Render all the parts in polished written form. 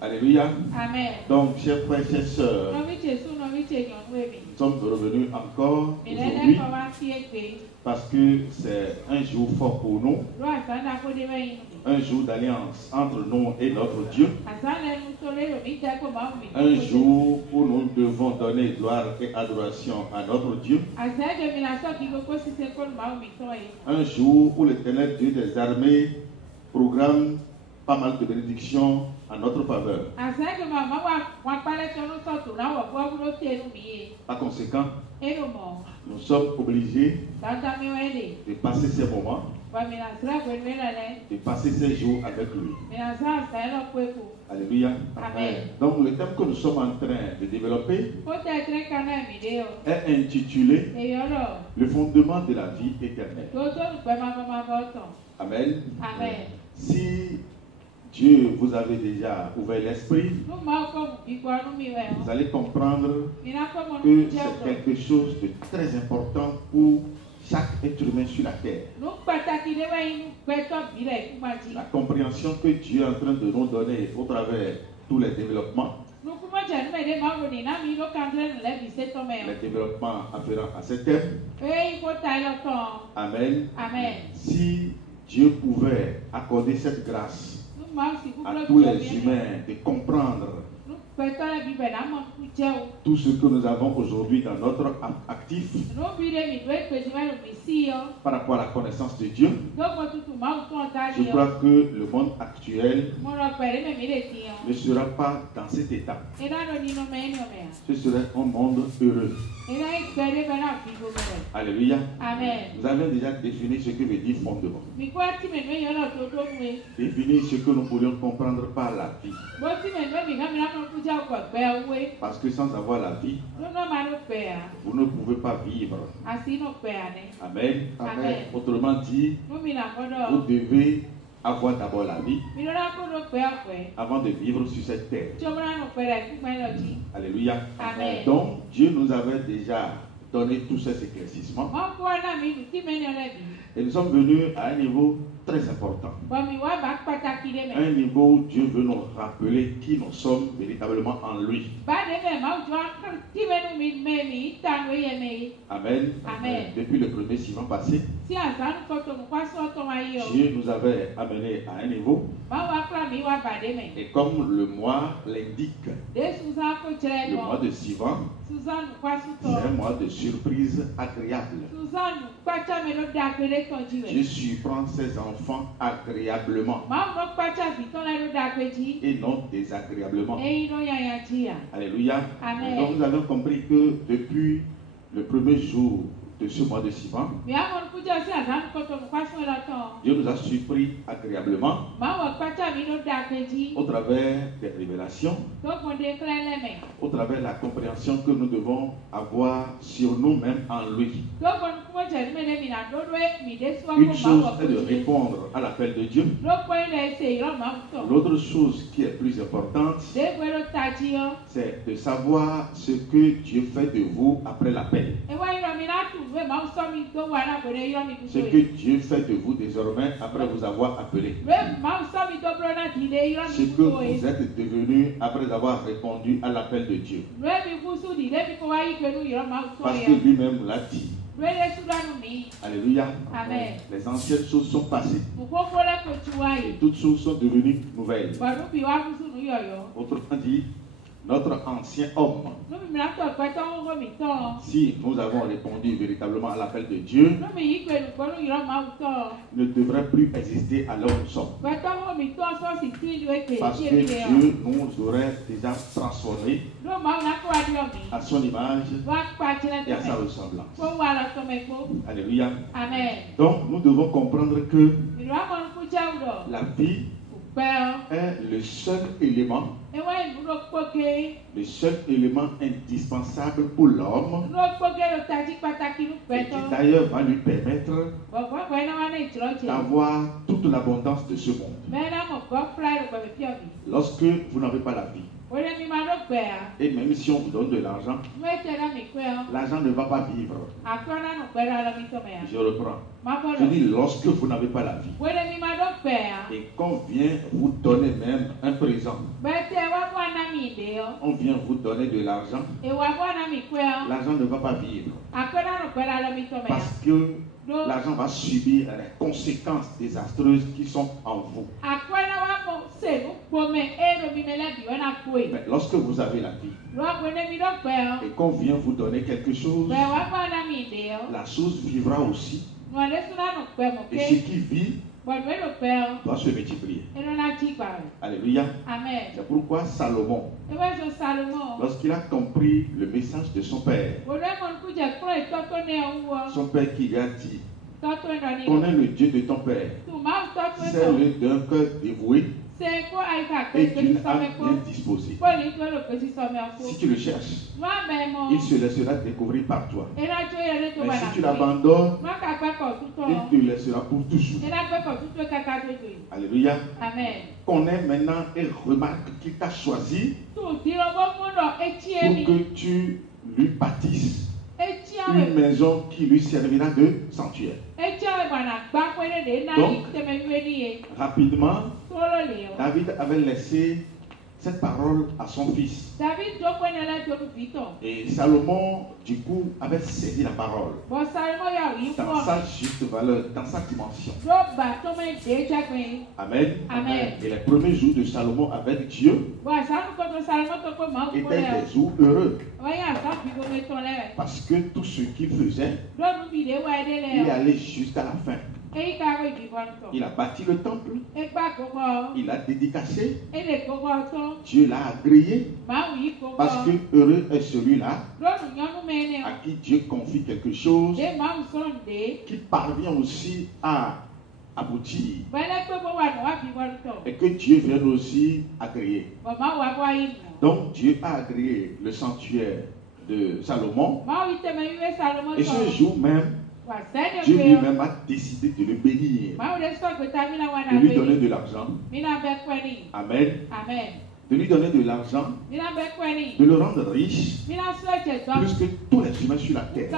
Alléluia. Amen. Donc, chers frères et chères sœurs, nous sommes revenus encore aujourd'hui parce que c'est un jour fort pour nous, un jour d'alliance entre nous et notre Dieu, un jour où nous devons donner gloire et adoration à notre Dieu, un jour où l'Éternel Dieu des armées programme pas mal de bénédictions en notre faveur. Par conséquent, nous sommes obligés de passer ces moments, de passer ces jours avec lui. Alléluia. Amen. Donc le thème que nous sommes en train de développer est intitulé Le fondement de la vie éternelle. Amen. Amen. Si Dieu vous avait déjà ouvert l'esprit, vous allez comprendre que c'est quelque chose de très important pour chaque être humain sur la terre. La compréhension que Dieu est en train de nous donner au travers tous les développements, les développements afférents à ce thème. Amen. Amen. Si Dieu pouvait accorder cette grâce à tous les humains de comprendre tout ce que nous avons aujourd'hui dans notre actif par rapport à la connaissance de Dieu, je crois que le monde actuel ne sera pas dans cet état. Ce serait un monde heureux. Alléluia. Amen. Vous avez déjà défini ce que veut dire fondement. Définir ce que nous pourrions comprendre par la vie. Parce que sans avoir la vie, vous ne pouvez pas vivre. Amen. Amen. Autrement dit, vous devez avoir d'abord la vie avant de vivre sur cette terre. Alléluia. Amen. Donc, Dieu nous avait déjà donné tous ces éclaircissements. Et nous sommes venus à un niveau très important. Un niveau où Dieu veut nous rappeler qui nous sommes véritablement en lui. Amen. Amen. Depuis le premier ciment passé, Dieu nous avait amenés à un niveau. Et comme le mois l'indique, le mois de Sivan, c'est un mois de surprise agréable. Dieu surprend ses enfants agréablement et non désagréablement. Alléluia. Amen. Donc nous avons compris que depuis le premier jour de ce mois de Sivan, Dieu nous a surpris agréablement au travers des révélations, au travers de la compréhension que nous devons avoir sur nous-mêmes en lui. Une chose est de répondre à l'appel de Dieu. L'autre chose qui est plus importante, c'est de savoir ce que Dieu fait de vous après l'appel. Ce que Dieu fait de vous désormais après vous avoir appelé. Ce que vous êtes devenu après avoir répondu à l'appel de Dieu. Parce que lui-même l'a dit. Alléluia. Amen. Les anciennes choses sont passées. Et toutes choses sont devenues nouvelles. Autrement dit, notre ancien homme, si nous avons répondu véritablement à l'appel de Dieu, ne devrait plus exister à l'heure où nous sommes. Parce que Dieu nous aurait déjà transformés à son image et à sa ressemblance. Alléluia. Amen. Donc nous devons comprendre que la vie est le seul élément indispensable pour l'homme et qui d'ailleurs va lui permettre d'avoir toute l'abondance de ce monde. Lorsque vous n'avez pas la vie, Et même si on vous donne de l'argent, l'argent ne va pas vivre. Je reprends. Je dis lorsque vous n'avez pas la vie. Et qu'on vient vous donner même un présent. On vient vous donner de l'argent. L'argent ne va pas vivre. Parce que l'argent va subir les conséquences désastreuses qui sont en vous. Mais lorsque vous avez la vie et qu'on vient vous donner quelque chose, la chose vivra aussi. Et ce qui vit doit se multiplier. Alléluia. C'est pourquoi Salomon, lorsqu'il a compris le message de son père qui lui a dit, connais le Dieu de ton père, c'est-le d'un cœur dévoué et d'une âme bien disposée. Si tu le cherches, il se laissera découvrir par toi. Mais si tu l'abandonnes, il te laissera pour toujours. Alléluia. Connais maintenant et remarque qu'il t'a choisi pour que tu lui bâtisses une maison qui lui servira de sanctuaire. Donc, rapidement, David avait laissé cette parole à son fils. Et Salomon, du coup, avait saisi la parole dans sa juste valeur, dans sa dimension. Amen. Amen. Et les premiers jours de Salomon avec Dieu étaient des jours heureux. Parce que tout ce qu'il faisait, il allait jusqu'à la fin. Il a bâti le temple. Il a dédicacé. Dieu l'a agréé. Parce que heureux est celui-là à qui Dieu confie quelque chose qui parvient aussi à aboutir. Et que Dieu vienne aussi agréer. Donc Dieu a agréé le sanctuaire de Salomon. Et ce jour même, Dieu lui-même a décidé de le bénir, de lui donner de l'argent. Amen. De lui donner de l'argent, de le rendre riche, plus que tous les humains sur la terre,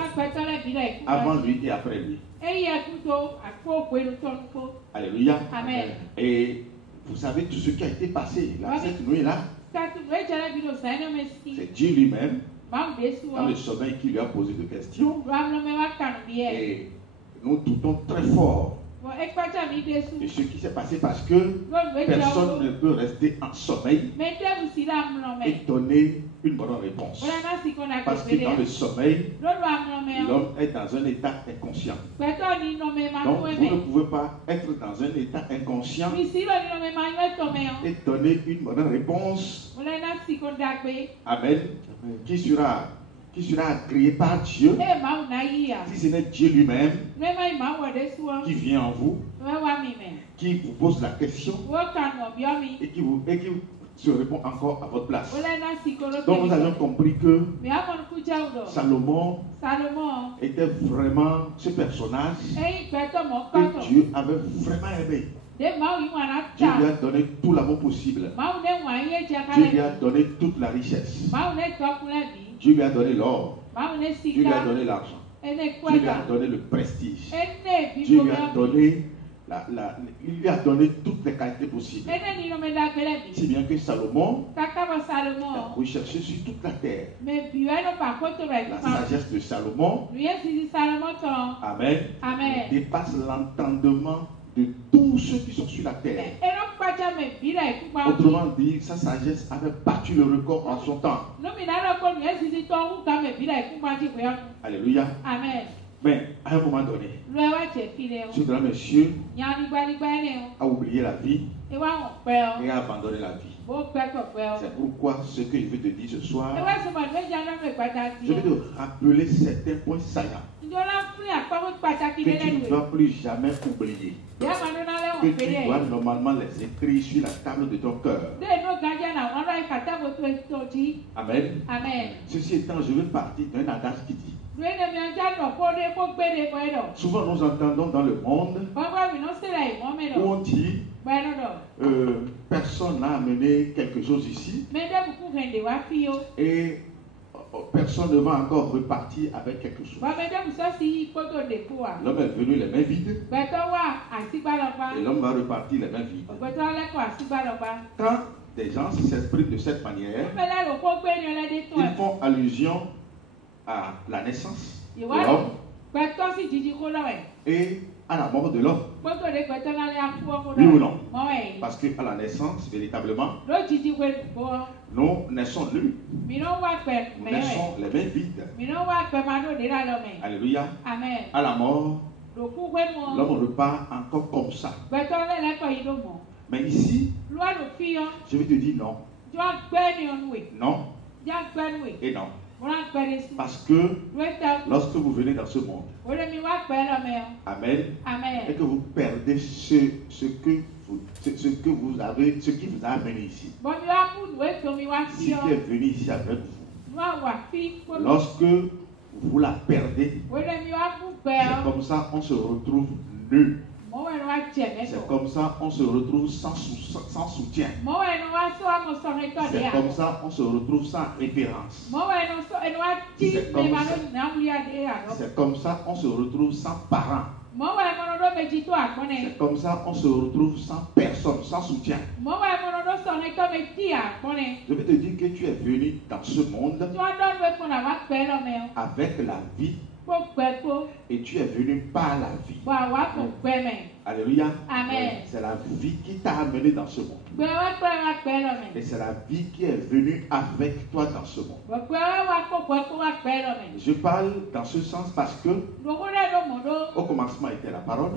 avant lui et après lui. Alléluia. Amen. Et vous savez tout ce qui a été passé là, cette nuit-là, c'est Dieu lui-même, dans le sommeil, qui lui a posé des questions. Et nous doutons très fort de ce qui s'est passé parce que personne ne peut rester en sommeil et donner une bonne réponse. Parce que dans le sommeil, l'homme est dans un état inconscient. Donc vous ne pouvez pas être dans un état inconscient et donner une bonne réponse. Amen. Qui sera agréé par Dieu, si ce n'est Dieu lui-même qui vient en vous, qui vous pose la question et qui se répond encore à votre place. Donc nous avons compris que Salomon était vraiment ce personnage que Dieu avait vraiment aimé. Dieu lui a donné tout l'amour possible. Dieu lui a donné toute la richesse. Dieu lui a donné l'or. Dieu lui a donné l'argent. Dieu lui a donné le prestige. Dieu lui a donné il lui a donné toutes les qualités possibles. Si bien que Salomon a recherché sur toute la terre la sagesse de Salomon. Amen. Dépasse l'entendement de tous ceux qui sont sur la terre. Autrement dit, sa sagesse avait battu le record en son temps. Alléluia. Amen. Mais à un moment donné, ce grand monsieur a oublié la vie et a abandonné la vie. C'est pourquoi ce que je veux te dire ce soir, je vais te rappeler certains points saillants que tu ne dois plus jamais oublier, que tu dois normalement les écrire sur la table de ton cœur. Amen. Ceci étant, je vais partir d'un adage qui dit: souvent nous entendons dans le monde où on dit Personne n'a amené quelque chose ici. Et personne ne va encore repartir avec quelque chose. L'homme est venu les mains vides. Et l'homme va repartir les mains vides. Quand des gens s'expriment de cette manière, ils font allusion à la naissance de l'homme et à la mort de l'homme. Oui ou non? Parce qu'à la naissance, véritablement, nous naissons nus. Nous naissons les mains vides. Alléluia. À la mort, l'homme repart encore comme ça. Mais ici, je vais te dire non. Non. Et non. Parce que lorsque vous venez dans ce monde, amen, et que vous perdez ce qui vous a amené ici, ce qui est venu ici avec vous, lorsque vous la perdez, c'est comme ça on se retrouve nul. C'est comme ça on se retrouve sans soutien. C'est comme ça on se retrouve sans référence. C'est comme ça on se retrouve sans parents. C'est comme ça on se retrouve sans personne, sans soutien. Je vais te dire que tu es venu dans ce monde avec la vie. Et tu es venu par la vie. Alléluia. Amen. C'est la vie qui t'a amené dans ce monde. Et c'est la vie qui est venue avec toi dans ce monde. Je parle dans ce sens parce que au commencement était la parole.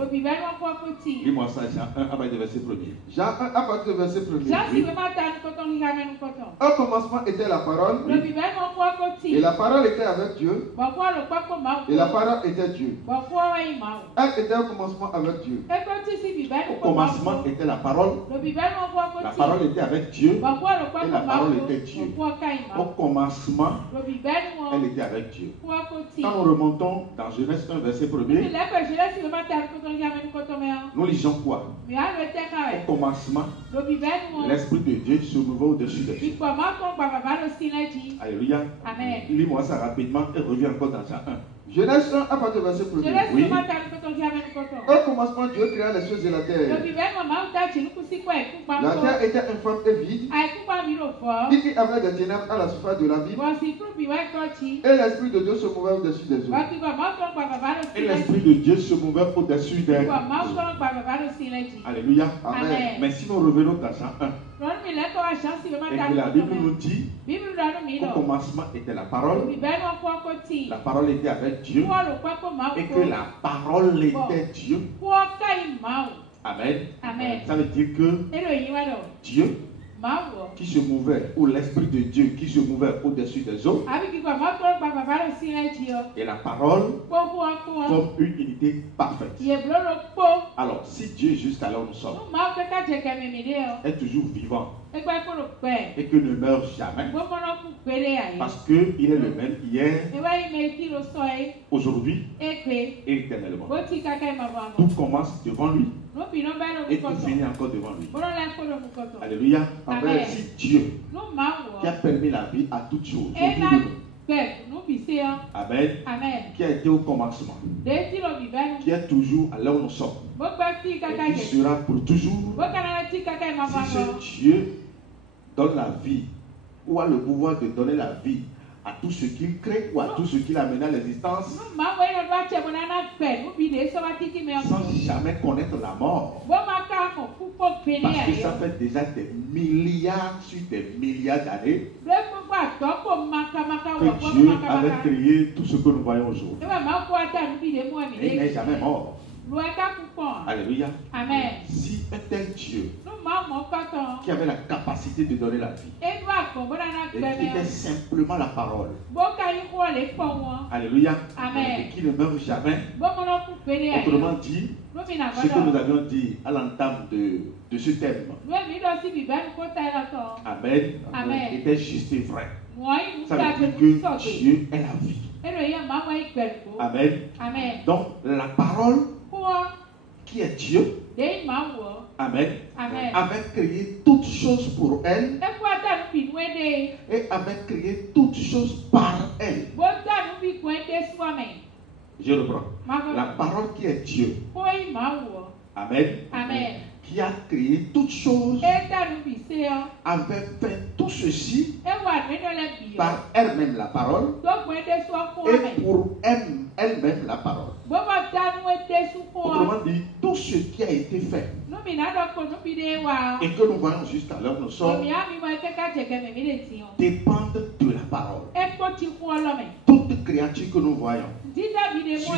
Dis-moi ça, Jean 1 à partir du verset 1er. Jean 1 à partir du verset 1er. Oui. Au commencement était la parole. Oui. Et la parole était avec Dieu. Et la parole était Dieu. Elle était au commencement avec Dieu. Au commencement était la parole. La parole était avec Dieu. Et la parole était Dieu. Au commencement, elle était avec Dieu. Quand nous remontons dans Genèse 1, verset 1er, nous lisons quoi? Au commencement, l'Esprit de Dieu se mouvait au-dessus des cieux. Alléluia. Amen. Lis-moi ça rapidement et reviens encore dans Jean 1. Genèse 1 à partir du verset 1er. Oui. Au commencement, Dieu créa les choses et la terre. La terre était informe et vide. Il y avait des ténèbres à la surface de l'abîme. Et l'Esprit de Dieu se mouvait au-dessus des eaux. Et l'Esprit de Dieu se mouvait au-dessus des eaux. Alléluia. Amen. Mais si nous revenons dans Jean 1, et que la Bible nous dit qu'au commencement était la parole. La parole était avec Dieu. Et que la parole était Dieu. Amen. Amen. Ça veut dire que Dieu qui se mouvait, ou l'Esprit de Dieu qui se mouvait au-dessus des eaux, et la parole forment une unité parfaite. Alors, si Dieu jusqu'à là où nous sommes est toujours vivant et que ne meurt jamais, parce qu'il est le même hier, aujourd'hui et éternellement. Tout commence devant lui et tout finit encore devant lui. Alléluia. Amen. Si Dieu qui a permis la vie à toutes choses, Amen. Amen. Qui a été au commencement, qui est toujours à là où nous sommes, et qui sera pour toujours. Si ce Dieu donne la vie, ou a le pouvoir de donner la vie à tout ce qu'il crée ou à tout ce qu'il amène à l'existence, sans jamais connaître la mort, parce que ça fait déjà des milliards sur des milliards d'années que Dieu avait créé tout ce que nous voyons aujourd'hui. Et il n'est jamais mort. Alléluia. Amen. Si un tel Dieu qui avait la capacité de donner la vie et qui était simplement la parole, alléluia, Amen. et qui ne meurt jamais, autrement dit, ce que nous avions dit à l'entame de ce thème, Amen, Amen. était juste et vrai. Ça veut dire que Dieu est la vie. Amen. Amen. Donc la parole qui est Dieu Amen. Amen. Avait créé toutes choses pour elle. Et avait créé toutes choses par elle. Je reprends. La parole qui est Dieu. Amen. Amen. Qui a créé toutes choses, avait fait tout ceci par elle-même la parole et pour elle-même la parole. Autrement dit, tout ce qui a été fait et que nous voyons jusqu'à l'heure nous sommes dépendent de la parole. Toute créature que nous voyons sur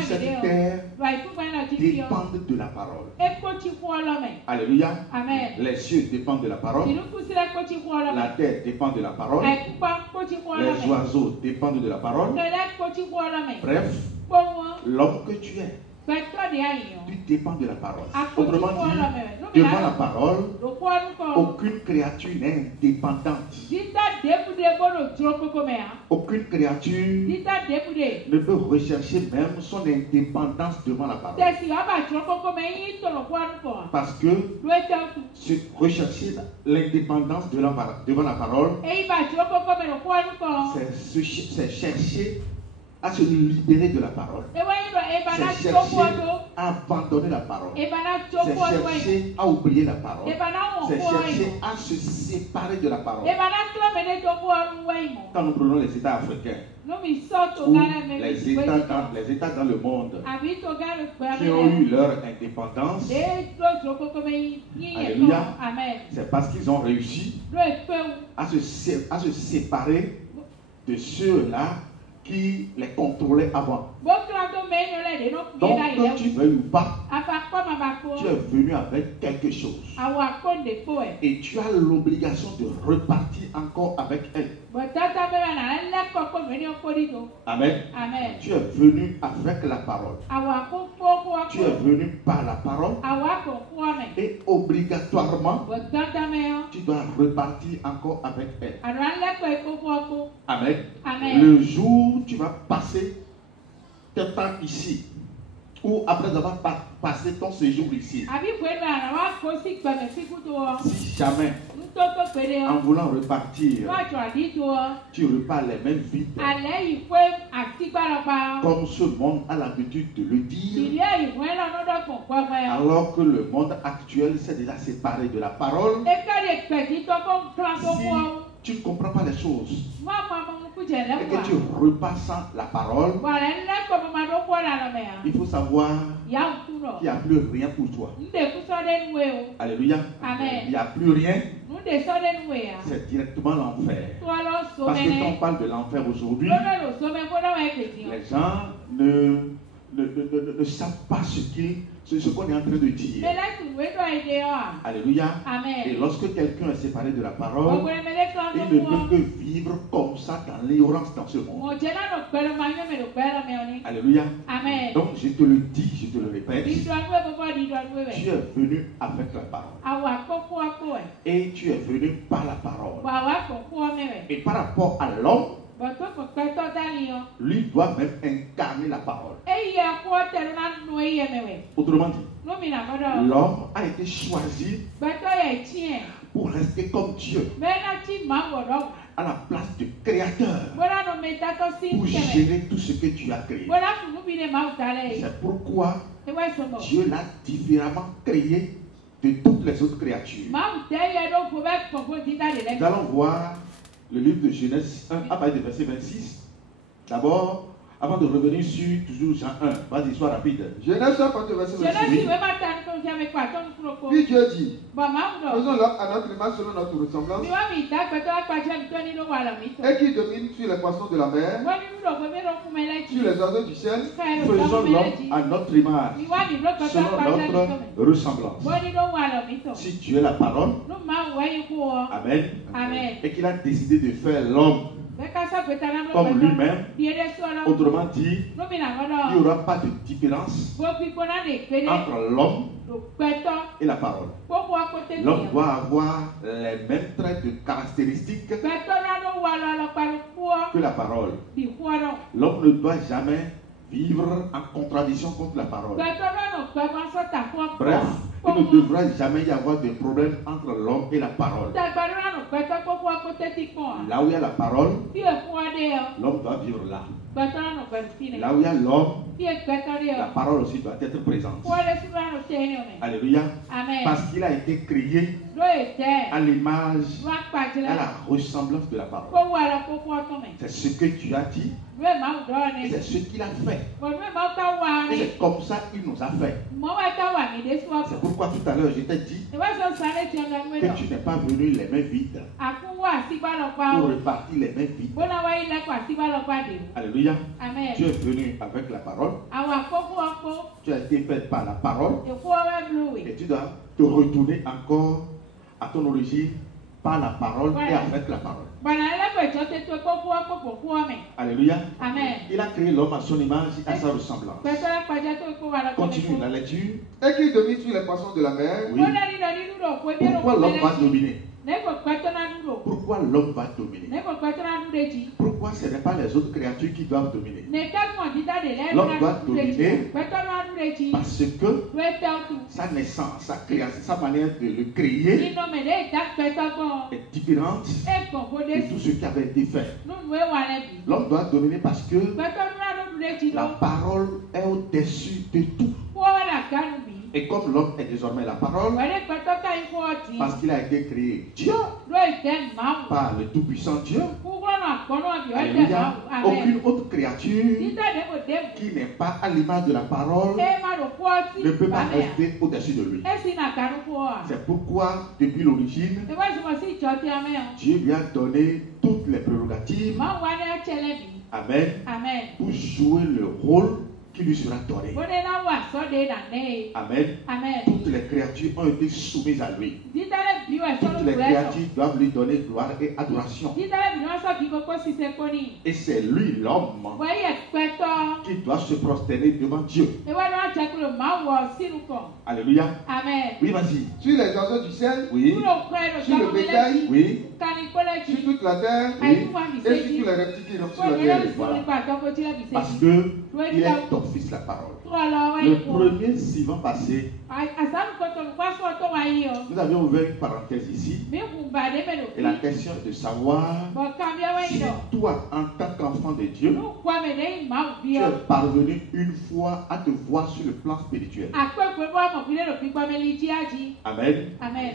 cette terre dépendent de la parole. Alléluia. Amen. Les cieux dépendent de la parole. La terre dépend de la parole. Les oiseaux dépendent de la parole. Bref, l'homme que tu es, tu dépends de la parole. Autrement dit, devant la parole, aucune créature n'est indépendante. Aucune créature ne peut rechercher même son indépendance devant la parole. Parce que rechercher l'indépendance devant la parole, c'est chercher à se libérer de la parole. C'est chercher à abandonner la parole. C'est chercher à oublier la parole. C'est chercher à se séparer de la parole. Quand nous prenons les États africains, ou les États dans le monde qui ont eu leur indépendance, alléluia, c'est parce qu'ils ont réussi à se séparer de ceux-là qui les contrôlaient avant. Donc, que tu veuilles ou pas, tu es venu avec quelque chose. Et tu as l'obligation de repartir encore avec elle. Amen. Amen. Tu es venu avec la parole. Tu es venu par la parole. Et obligatoirement, tu dois repartir encore avec elle. Amen. Amen. Le jour où tu vas passer ton temps ici, ou après avoir passé ton séjour ici, si jamais en voulant repartir, tu repars les mêmes vides, comme ce monde a l'habitude de le dire, alors que le monde actuel s'est déjà séparé de la parole. Si tu ne comprends pas les choses et que tu repasses sans la parole, il faut savoir qu'il n'y a plus rien pour toi. Alléluia. Amen. Il n'y a plus rien. C'est directement l'enfer. Parce que quand on parle de l'enfer aujourd'hui, les gens ne savent pas ce qu'on est en train de dire. Alléluia. Amen. Et lorsque quelqu'un est séparé de la parole, il ne peut que vivre comme ça dans l'ignorance dans ce monde. Alléluia. Amen. Donc je te le dis, je te le répète, tu es venu avec la parole. Et tu es venu par la parole. Et par rapport à l'homme, lui doit même incarner la parole. Autrement dit, l'homme a été choisi pour rester comme Dieu, à la place du Créateur, pour gérer tout ce que tu as créé. C'est pourquoi Dieu l'a différemment créé de toutes les autres créatures. Nous allons voir le livre de Genèse 1 à partir du verset 26. D'abord, avant de revenir sur toujours Jean 1, vas-y, sois rapide. Genèse 1 à partir du verset 26. Puis Dieu dit, faisons-le à notre image selon notre ressemblance, et qui domine sur les poissons de la mer, sur les oiseaux du ciel. Faisons l'homme à notre image, selon notre ressemblance. Si Dieu est la parole, Amen, Amen. Et qu'il a décidé de faire l'homme comme lui-même, autrement dit, il n'y aura pas de différence entre l'homme et la parole. L'homme doit avoir les mêmes traits de caractéristiques que la parole. L'homme ne doit jamais vivre en contradiction contre la parole. Bref, Il ne devra jamais y avoir de problème entre l'homme et la parole. Là où il y a la parole, l'homme doit vivre là. Là où il y a l'homme, la parole aussi doit être présente. Alléluia. Parce qu'il a été créé à l'image, à la ressemblance de la parole. C'est ce que tu as dit. Et c'est ce qu'il a fait. Et c'est comme ça qu'il nous a fait. C'est pourquoi tout à l'heure je t'ai dit que tu n'es pas venu les mains vides pour repartir les mains vides. Alléluia. Amen. Tu es venu avec la parole. Tu as été fait par la parole. Et tu dois te retourner encore à ton origine par la parole et avec la parole. Alléluia. Amen. Il a créé l'homme à son image et à sa ressemblance. Continue la lecture. Et qu'il domine sur les poissons de la mer. Oui. Pourquoi l'homme va dominer? Pourquoi l'homme va dominer? Pourquoi ce n'est pas les autres créatures qui doivent dominer? L'homme doit dominer parce que sa naissance, sa création, sa manière de le créer est différente de tout ce qui avait été fait. L'homme doit dominer parce que la parole est au-dessus de tout. Et comme l'homme est désormais la parole, parce qu'il a été créé Dieu par le Tout-Puissant Dieu, alléluia, aucune autre créature qui n'est pas à l'image de la parole ne peut pas rester au-dessus de lui. C'est pourquoi, depuis l'origine, Dieu lui a donné toutes les prérogatives, amen, pour jouer le rôle qui lui sera donné. Amen. Toutes les créatures ont été soumises à lui. Toutes les créatures doivent lui donner gloire et adoration. Et c'est lui, l'homme, qui doit se prosterner devant Dieu. Alléluia. Amen. Oui, vas-y. Sur les oiseaux du ciel. Oui. Sur le bétail. Oui. Sur toute la terre. Oui. Et sur tous les reptiles qui sont sur la terre. Voilà. Parce que il est ton fils la parole. Le premier suivant passé, nous avions ouvert une parenthèse ici. Et la question est de savoir si toi, en tant qu'enfant de Dieu, tu es parvenu une fois à te voir sur le plan spirituel. Amen.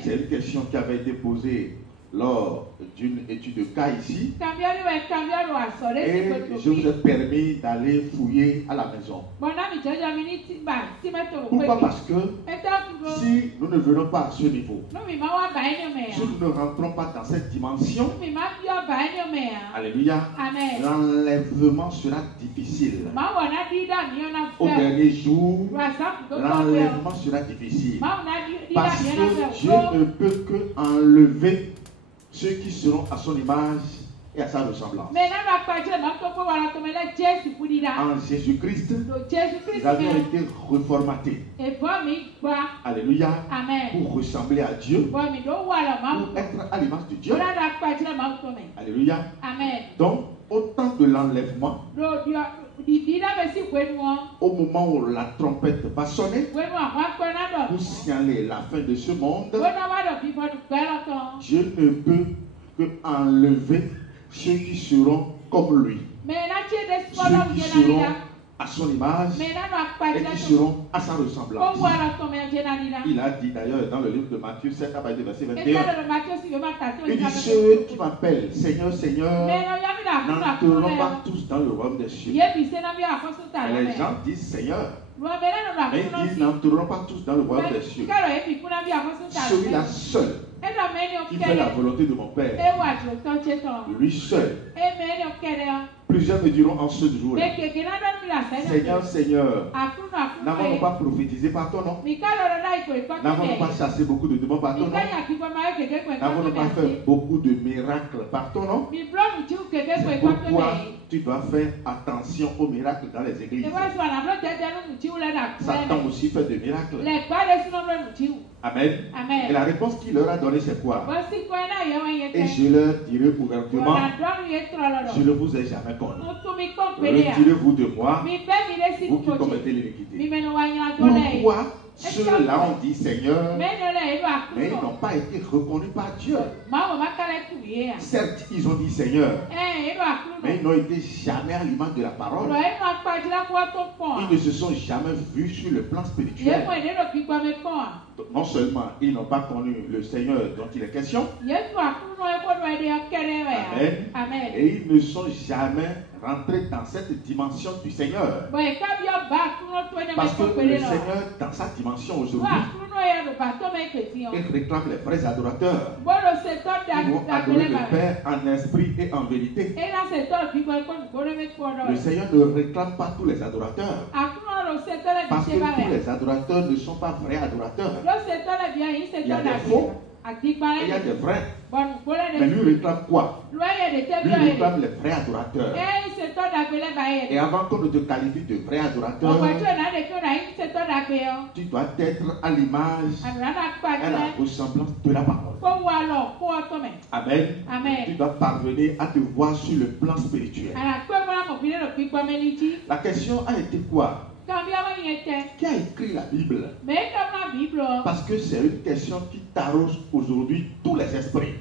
C'est une question qui avait été posée lors d'une étude de cas ici. Et je vous ai permis d'aller fouiller à la maison. Pourquoi? Parce que si nous ne venons pas à ce niveau, si nous ne rentrons pas dans cette dimension, alléluia, l'enlèvement sera difficile. Au dernier jour, l'enlèvement sera difficile. Parce que Dieu ne peut que enlever ceux qui seront à son image et à sa ressemblance. En Jésus-Christ, nous avions été reformatés. Alléluia. Pour ressembler à Dieu. Pour être à l'image de Dieu. Alléluia. Donc, au temps de l'enlèvement, au moment où la trompette va sonner pour signaler la fin de ce monde, Dieu ne peut que enlever ceux qui seront comme lui, ceux qui seront à son image et qui seront à sa ressemblance. Il a dit d'ailleurs dans le livre de Matthieu 7 à partir du verset 21, il dit: ceux qui m'appellent Seigneur, Seigneur n'entreront pas tous dans le royaume des cieux. Et les gens disent Seigneur, mais ils disent n'entreront pas tous dans le royaume des cieux. Celui-là seul qui fait la volonté de mon Père, lui seul. Plusieurs me diront en ce jour-là: Seigneur, Seigneur, n'avons-nous pas prophétisé par ton nom? N'avons-nous pas chassé beaucoup de démons par ton nom? N'avons-nous pas fait beaucoup de miracles par ton nom? C'est pourquoi tu dois faire attention aux miracles dans les églises. Satan aussi fait des miracles. Amen. Et la réponse qu'il leur a donnée, c'est quoi? Et je leur dirai ouvertement: je ne vous ai jamais connu. Retirez-vous de moi, vous qui commettez l'iniquité. Pourquoi Ceux-là ont dit Seigneur, mais ils n'ont pas été reconnus par Dieu. Certes, ils ont dit Seigneur, mais ils n'ont été jamais à l'image de la parole. Ils ne se sont jamais vus sur le plan spirituel. Non seulement ils n'ont pas connu le Seigneur dont il est question, Amen. Et ils ne sont jamais rentrés dans cette dimension du Seigneur. Parce que le Seigneur, dans sa dimension aujourd'hui, il réclame les vrais adorateurs. Ils vont adorer le Père en esprit et en vérité. Le Seigneur ne réclame pas tous les adorateurs. Parce que tous les adorateurs ne sont pas vrais adorateurs. Il y a des faux. Et il y a des vrais. Mais lui réclame quoi? Lui réclame les vrais adorateurs. Et avant qu'on ne te qualifie de vrai adorateur, tu dois être à l'image, à la ressemblance de la parole. Amen. Tu dois parvenir à te voir sur le plan spirituel. La question a été quoi? Qui a écrit la Bible? Parce que c'est une question qui t'arrose aujourd'hui tous les esprits.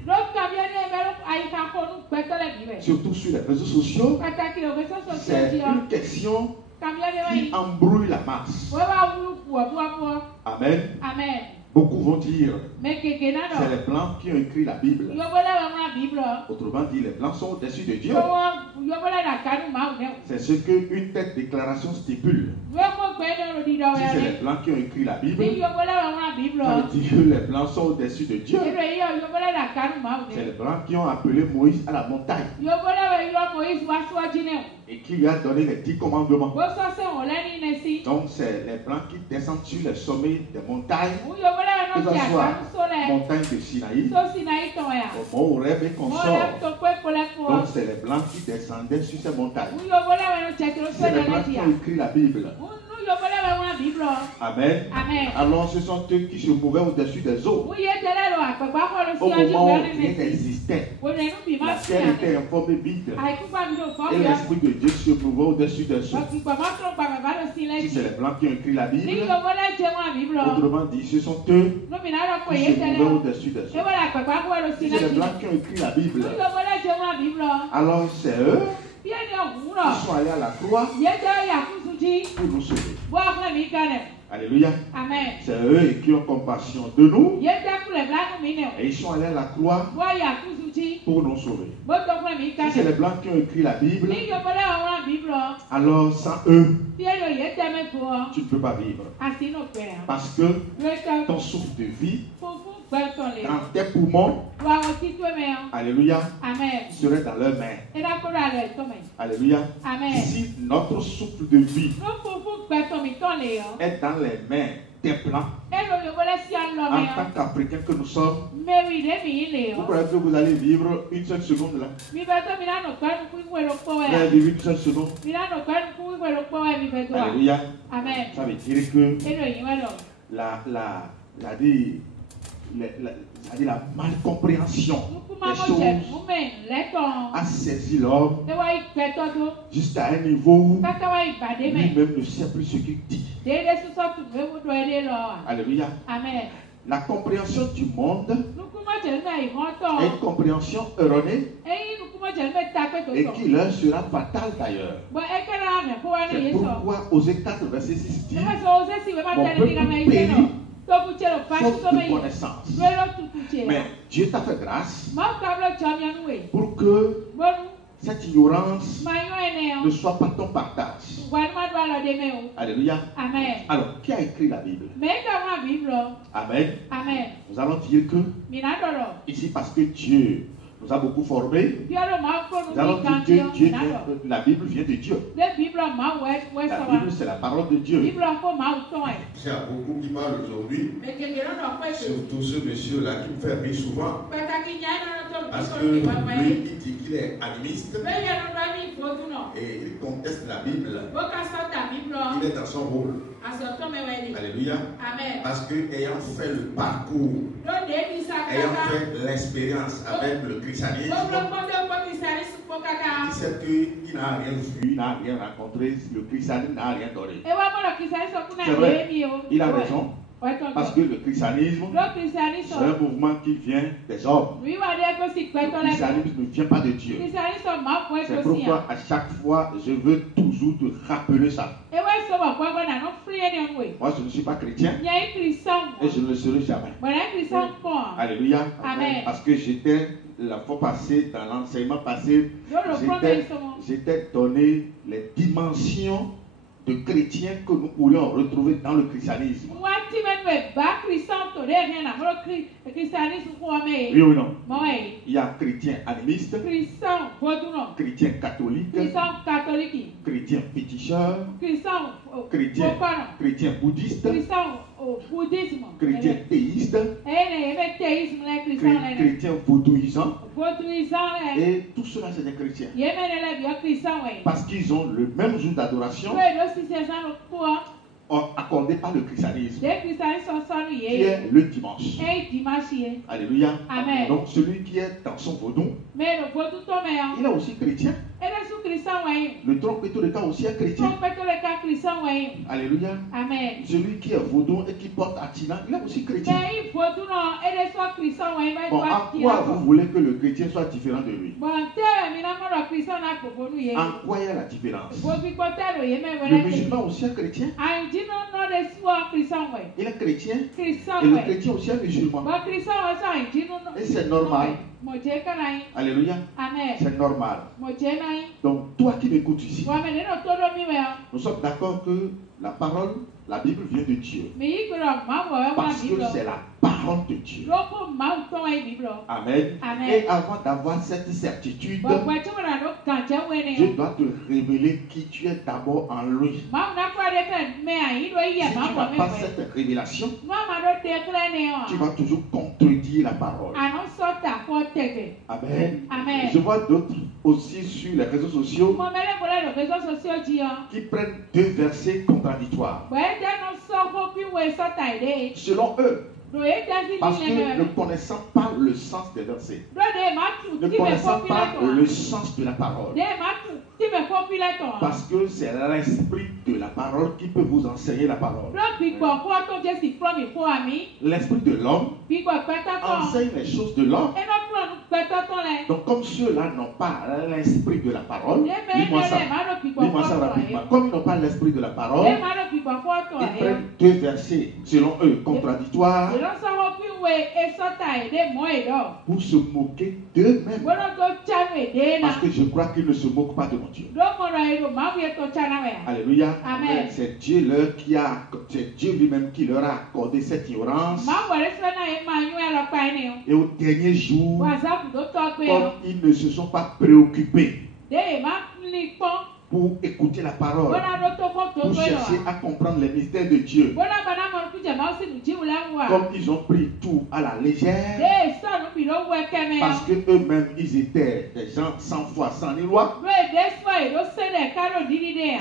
Surtout sur les réseaux sociaux. C'est une question qui embrouille la masse. Amen. Beaucoup vont dire c'est les Blancs qui ont écrit la Bible. Autrement dit, les Blancs sont au-dessus de Dieu. C'est ce qu'une telle déclaration stipule. Si c'est les Blancs qui ont écrit la Bible, ça veut dire que les Blancs sont au-dessus de Dieu. C'est les Blancs qui ont appelé Moïse à la montagne et qui lui a donné les 10 commandements. Donc c'est les Blancs qui descendent sur les sommets des montagnes, que ce soit montagne de Sinaï, au mont Horeb et consorts. Donc c'est les Blancs qui descendaient sur ces montagnes. C'est les Blancs qui ont écrit la Bible. Amen. Alors ce sont eux qui se mouvaient au-dessus des eaux. Au moment où rien n'existait, la terre était informée vide. Et l'Esprit de Dieu se mouvait au-dessus des eaux. Si c'est les Blancs qui ont écrit la Bible, autrement dit, ce sont eux qui se mouvaient au-dessus des eaux. Si c'est les Blancs qui ont écrit la Bible, alors c'est eux qui sont allés à la croix pour nous sauver. Alléluia. C'est eux qui ont compassion de nous. Et ils sont allés à la croix pour nous sauver. Si c'est les Blancs qui ont écrit la Bible, alors sans eux, tu ne peux pas vivre. Parce que ton souffle de vie dans tes poumons, alléluia, serait dans leurs mains. Alléluia. Si notre souffle de vie est dans les mains des Blancs, en tant qu'Africains que nous sommes, vous croyez que vous allez vivre une seule seconde là? Vous allez vivre une seule seconde. Alléluia. Ça veut dire que la malcompréhension des choses a saisi l'homme jusqu'à un niveau où lui-même ne sait plus ce qu'il dit. Alléluia. La compréhension du monde est une compréhension erronée et qui leur sera fatale d'ailleurs. C'est pourquoi Osée 4, verset 6 dit: mon peuple périt faute de connaissance. Mais Dieu t'a fait grâce pour que cette ignorance ne soit pas ton partage. Alléluia. Alors, qui a écrit la Bible? Amen. Nous allons dire que ici, parce que Dieu nous a beaucoup formés, nous allons dire que la Bible vient de Dieu. La Bible, c'est la parole de Dieu. Il y a beaucoup qui parlent aujourd'hui, surtout ce monsieur-là qui me fait rire souvent. Parce que lui, il dit qu'il est animiste et il conteste la Bible. Il est dans son rôle. Alléluia. Parce que ayant fait le parcours, ayant fait l'expérience avec le christianisme, il accepte qu'il n'a rien vu, il n'a rien rencontré, le christianisme n'a rien donné. C'est vrai, il a raison. Parce que le christianisme, c'est un mouvement qui vient des hommes. Le christianisme ne vient pas de Dieu. C'est pourquoi à chaque fois, je veux toujours te rappeler ça. Moi, je ne suis pas chrétien et je ne le serai jamais. Alléluia. Amen. Parce que j'étais, la fois passée, dans l'enseignement passé, j'étais donné les dimensions de chrétiens que nous pourrions retrouver dans le christianisme. Oui ou non? Il y a chrétiens animistes, chrétiens catholiques, chrétiens féticheurs, chrétiens bouddhistes, chrétiens théistes, chrétiens vaudouisants, et tout cela c'est des chrétiens. Parce qu'ils ont le même jour d'adoration accordé par le christianisme, qui est le dimanche. Alléluia. Amen. Donc celui qui est dans son vaudou, il est aussi chrétien. Le trompetteur aussi est chrétien. Alléluia. Amen. Celui qui est vaudou et qui porte Atina, il est aussi chrétien. Bon, à quoi vous voulez que le chrétien soit différent de lui? En quoi il y a la différence? Le musulman aussi est chrétien. Il est chrétien. Et le chrétien aussi est musulman. Et c'est normal. Alléluia. C'est normal. Donc, toi qui m'écoutes ici, nous sommes d'accord que la parole, la Bible vient de Dieu. Parce que c'est la parole de Dieu. Amen. Amen. Et avant d'avoir cette certitude, Dieu doit te révéler qui tu es d'abord en lui. Si tu n'as pas cette révélation, tu vas toujours contredire la parole. Amen. Amen. Je vois d'autres aussi sur les réseaux sociaux qui prennent deux versets contradictoires. Selon eux. Parce que ne connaissant pas le sens des versets, ne connaissant pas le sens de la parole, parce que c'est l'esprit de la parole qui peut vous enseigner la parole. L'esprit de l'homme enseigne les choses de l'homme. Donc comme ceux-là n'ont pas l'esprit de la parole, dis-moi ça rapidement. Comme ils n'ont pas l'esprit de la parole, ils prennent deux versets selon eux contradictoires pour se moquer d'eux-mêmes. Parce que je crois qu'ils ne se moquent pas de mon Dieu. Alléluia. Amen. C'est Dieu lui-même qui leur a accordé cette ignorance. Et au dernier jour, comme ils ne se sont pas préoccupés pour écouter la parole, pour chercher à comprendre les mystères de Dieu, comme ils ont pris tout à la légère, parce que eux-mêmes ils étaient des gens sans foi, sans ni loi.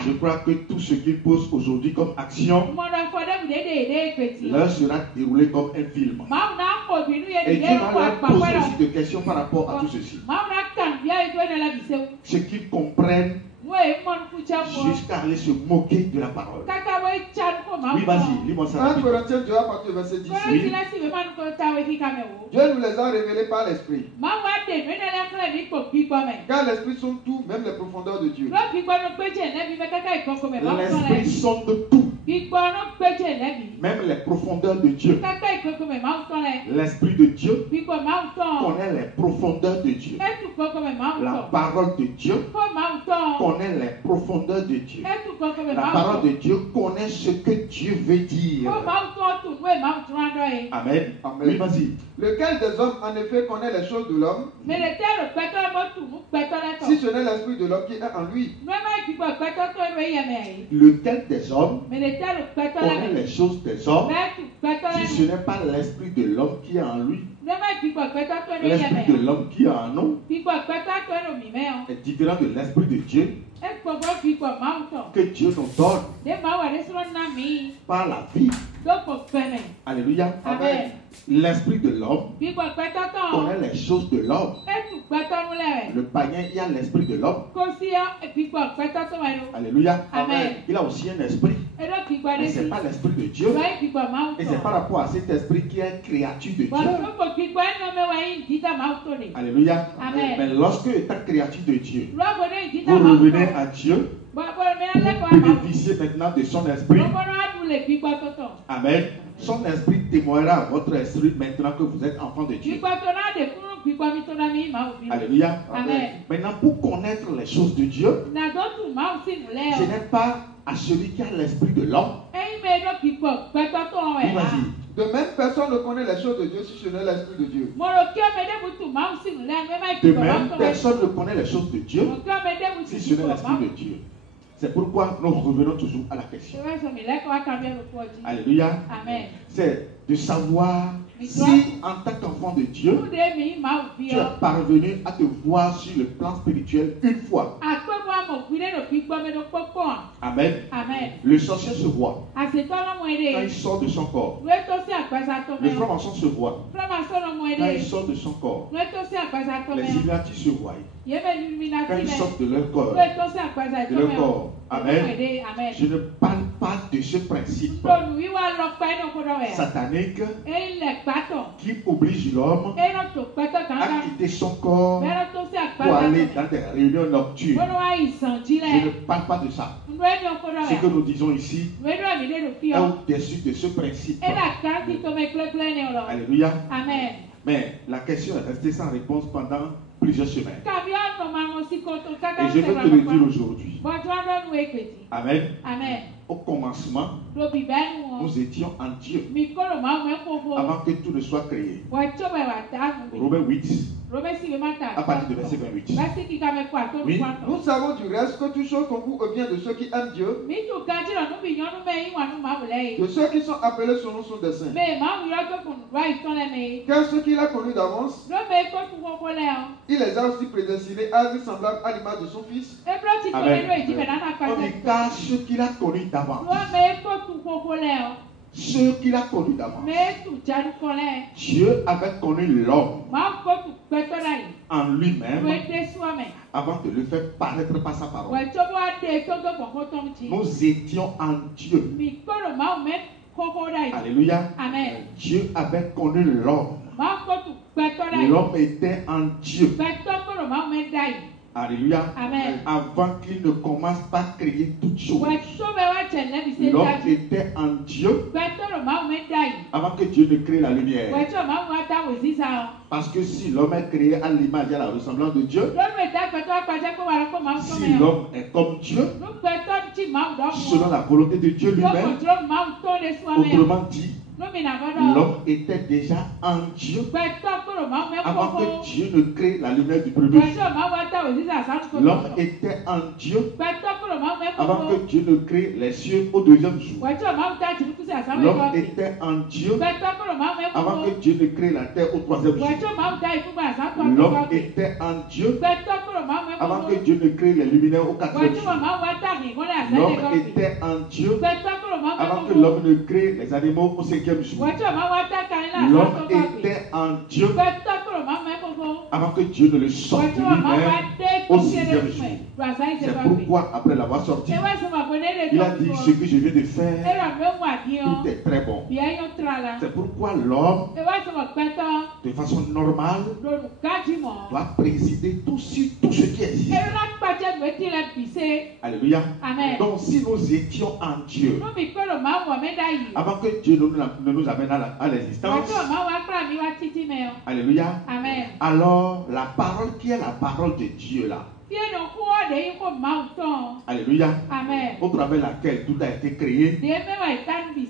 Je crois que tout ce qu'ils posent aujourd'hui comme action leur sera déroulé comme un film. Et Dieu va leur poser aussi des questions par rapport à tout ceci. Ce qu'ils comprennent jusqu'à aller se moquer de la parole. Oui, vas-y, lis-moi ça. 1 Corinthiens 2 à partir du verset 10. Oui. Dieu nous les a révélés par l'Esprit. Car l'Esprit sonde tout, même les profondeurs de Dieu. L'Esprit sonde tout, même les profondeurs de Dieu. L'Esprit de Dieu connaît les profondeurs de Dieu. La parole de Dieu connaît les profondeurs de Dieu. La parole de Dieu connaît ce que Dieu veut dire. Amen. Amen. Oui, vas-y. Lequel des hommes en effet connaît les choses de l'homme, si ce n'est l'esprit de l'homme qui est en lui? Lequel des hommes connaît les choses des hommes, si ce n'est pas l'esprit de l'homme qui est en lui? L'esprit de l'homme qui est en nous est différent de l'esprit de Dieu que Dieu nous donne par la vie Alléluia. Amen. L'esprit de l'homme connaît les choses de l'homme. Le païen, il y a l'esprit de l'homme. Alléluia. Amen. Il a aussi un esprit. Mais ce n'est pas l'esprit de Dieu. Et c'est par rapport à cet esprit qui est créature de Dieu. Alléluia. Amen. Mais lorsque étant créature de Dieu, vous revenez à Dieu, vous bénéficiez maintenant de son esprit. Amen. Son esprit témoignera à votre esprit maintenant que vous êtes enfant de Dieu. Alléluia. Amen. Maintenant, pour connaître les choses de Dieu, ce n'est pas à celui qui a l'esprit de l'homme. Oui, vas-y. De même, personne ne connaît les choses de Dieu si ce n'est l'esprit de Dieu. De même, personne ne connaît les choses de Dieu si ce n'est l'esprit de Dieu. C'est pourquoi nous revenons toujours à la question. Alléluia. Amen. C'est de savoir si en tant qu'enfant de Dieu, tu es parvenu à te voir sur le plan spirituel une fois. Amen. Amen. Le sorcier se voit quand il sort de son corps. Le franc-maçon se voit quand il sort de son corps. Les Illuminati se voient quand ils sortent de leur corps. Amen. Je ne parle pas de ce principe satanique qui oblige l'homme à quitter son corps pour aller dans des réunions nocturnes. Je ne parle pas de ça. Ce que nous disons ici est au-dessus de ce principe. Alléluia. Amen. Mais la question est restée sans réponse pendant plusieurs semaines. Et je vais te le dire aujourd'hui. Amen. Amen. Au commencement, nous étions en Dieu avant que tout ne soit créé. Romains 8, à partir de verset 28. Oui. Nous savons du reste que tout chose concourt au bien de ceux qui aiment Dieu, de ceux qui sont appelés selon son dessein. Car ceux qu'il a connus d'avance, il les a aussi prédestinés à être semblables à l'image de son Fils. Amen. Car ceux qu'il a connus d'avance. Ceux qu'il a connus d'avance. Dieu avait connu l'homme en lui-même avant de le faire paraître par sa parole. Nous étions en Dieu. Alléluia. Amen. Dieu avait connu l'homme. L'homme était en Dieu. Alléluia. Amen. Avant qu'il ne commence par créer toutes choses. L'homme était en Dieu avant que Dieu ne crée la lumière. Parce que si l'homme est créé à l'image et à la ressemblance de Dieu, si l'homme est comme Dieu, selon la volonté de Dieu lui-même, autrement dit, l'homme était déjà en Dieu avant que Dieu ne crée la lumière du premier jour. L'homme était en Dieu avant que Dieu ne crée les cieux au deuxième jour. L'homme était en Dieu avant que Dieu ne crée la terre au troisième jour. L'homme était en Dieu avant que Dieu ne crée les luminaires au quatrième jour. L'homme était en Dieu avant que l'homme ne crée les animaux au cinquième jour. L'homme était en Dieu avant que Dieu ne le sorte lui-même au sixième jour. C'est pourquoi, après l'avoir sorti, il a dit: ce que je viens de faire, tout est très bon. C'est pourquoi l'homme, de façon normale, doit présider tout sur tout ce qui existe. Alléluia. Amen. Donc, si nous étions en Dieu, avant que Dieu ne nous amène à l'existence, alléluia. Amen. Alors, la parole qui est la parole de Dieu là, alléluia, Amen. Au travers laquelle tout a été créé,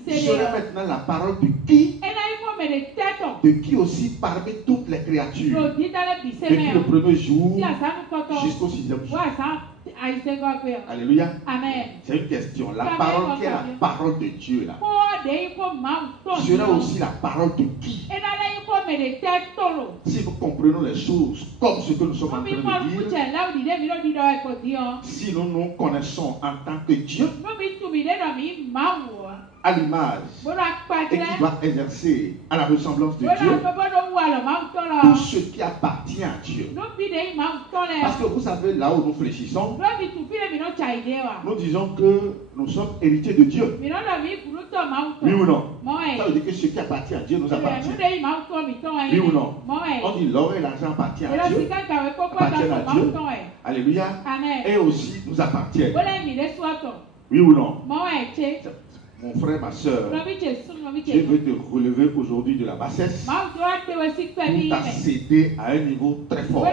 serait maintenant la parole de qui aussi parmi toutes les créatures, depuis le premier jour jusqu'au sixième jour. Alléluia. Amen. C'est une question. La parole qui est la parole de Dieu là, sera aussi la parole de qui? Si nous comprenons les choses comme ce que nous sommes en train de dire, si nous nous connaissons en tant que Dieu, à l'image et qui doit exercer à la ressemblance de Dieu tout ce qui appartient à Dieu. Parce que vous savez, là où nous fléchissons, nous disons que nous sommes héritiers de Dieu. Oui ou non? Ça veut dire que ce qui appartient à Dieu nous appartient. Oui ou non? On dit l'or et l'argent appartient à Dieu. Appartiennent à Dieu. Alléluia. Et aussi nous appartiennent. Oui ou non? Mon frère, ma soeur, Dieu veut te relever aujourd'hui de la bassesse pour t'accéder à un niveau très fort.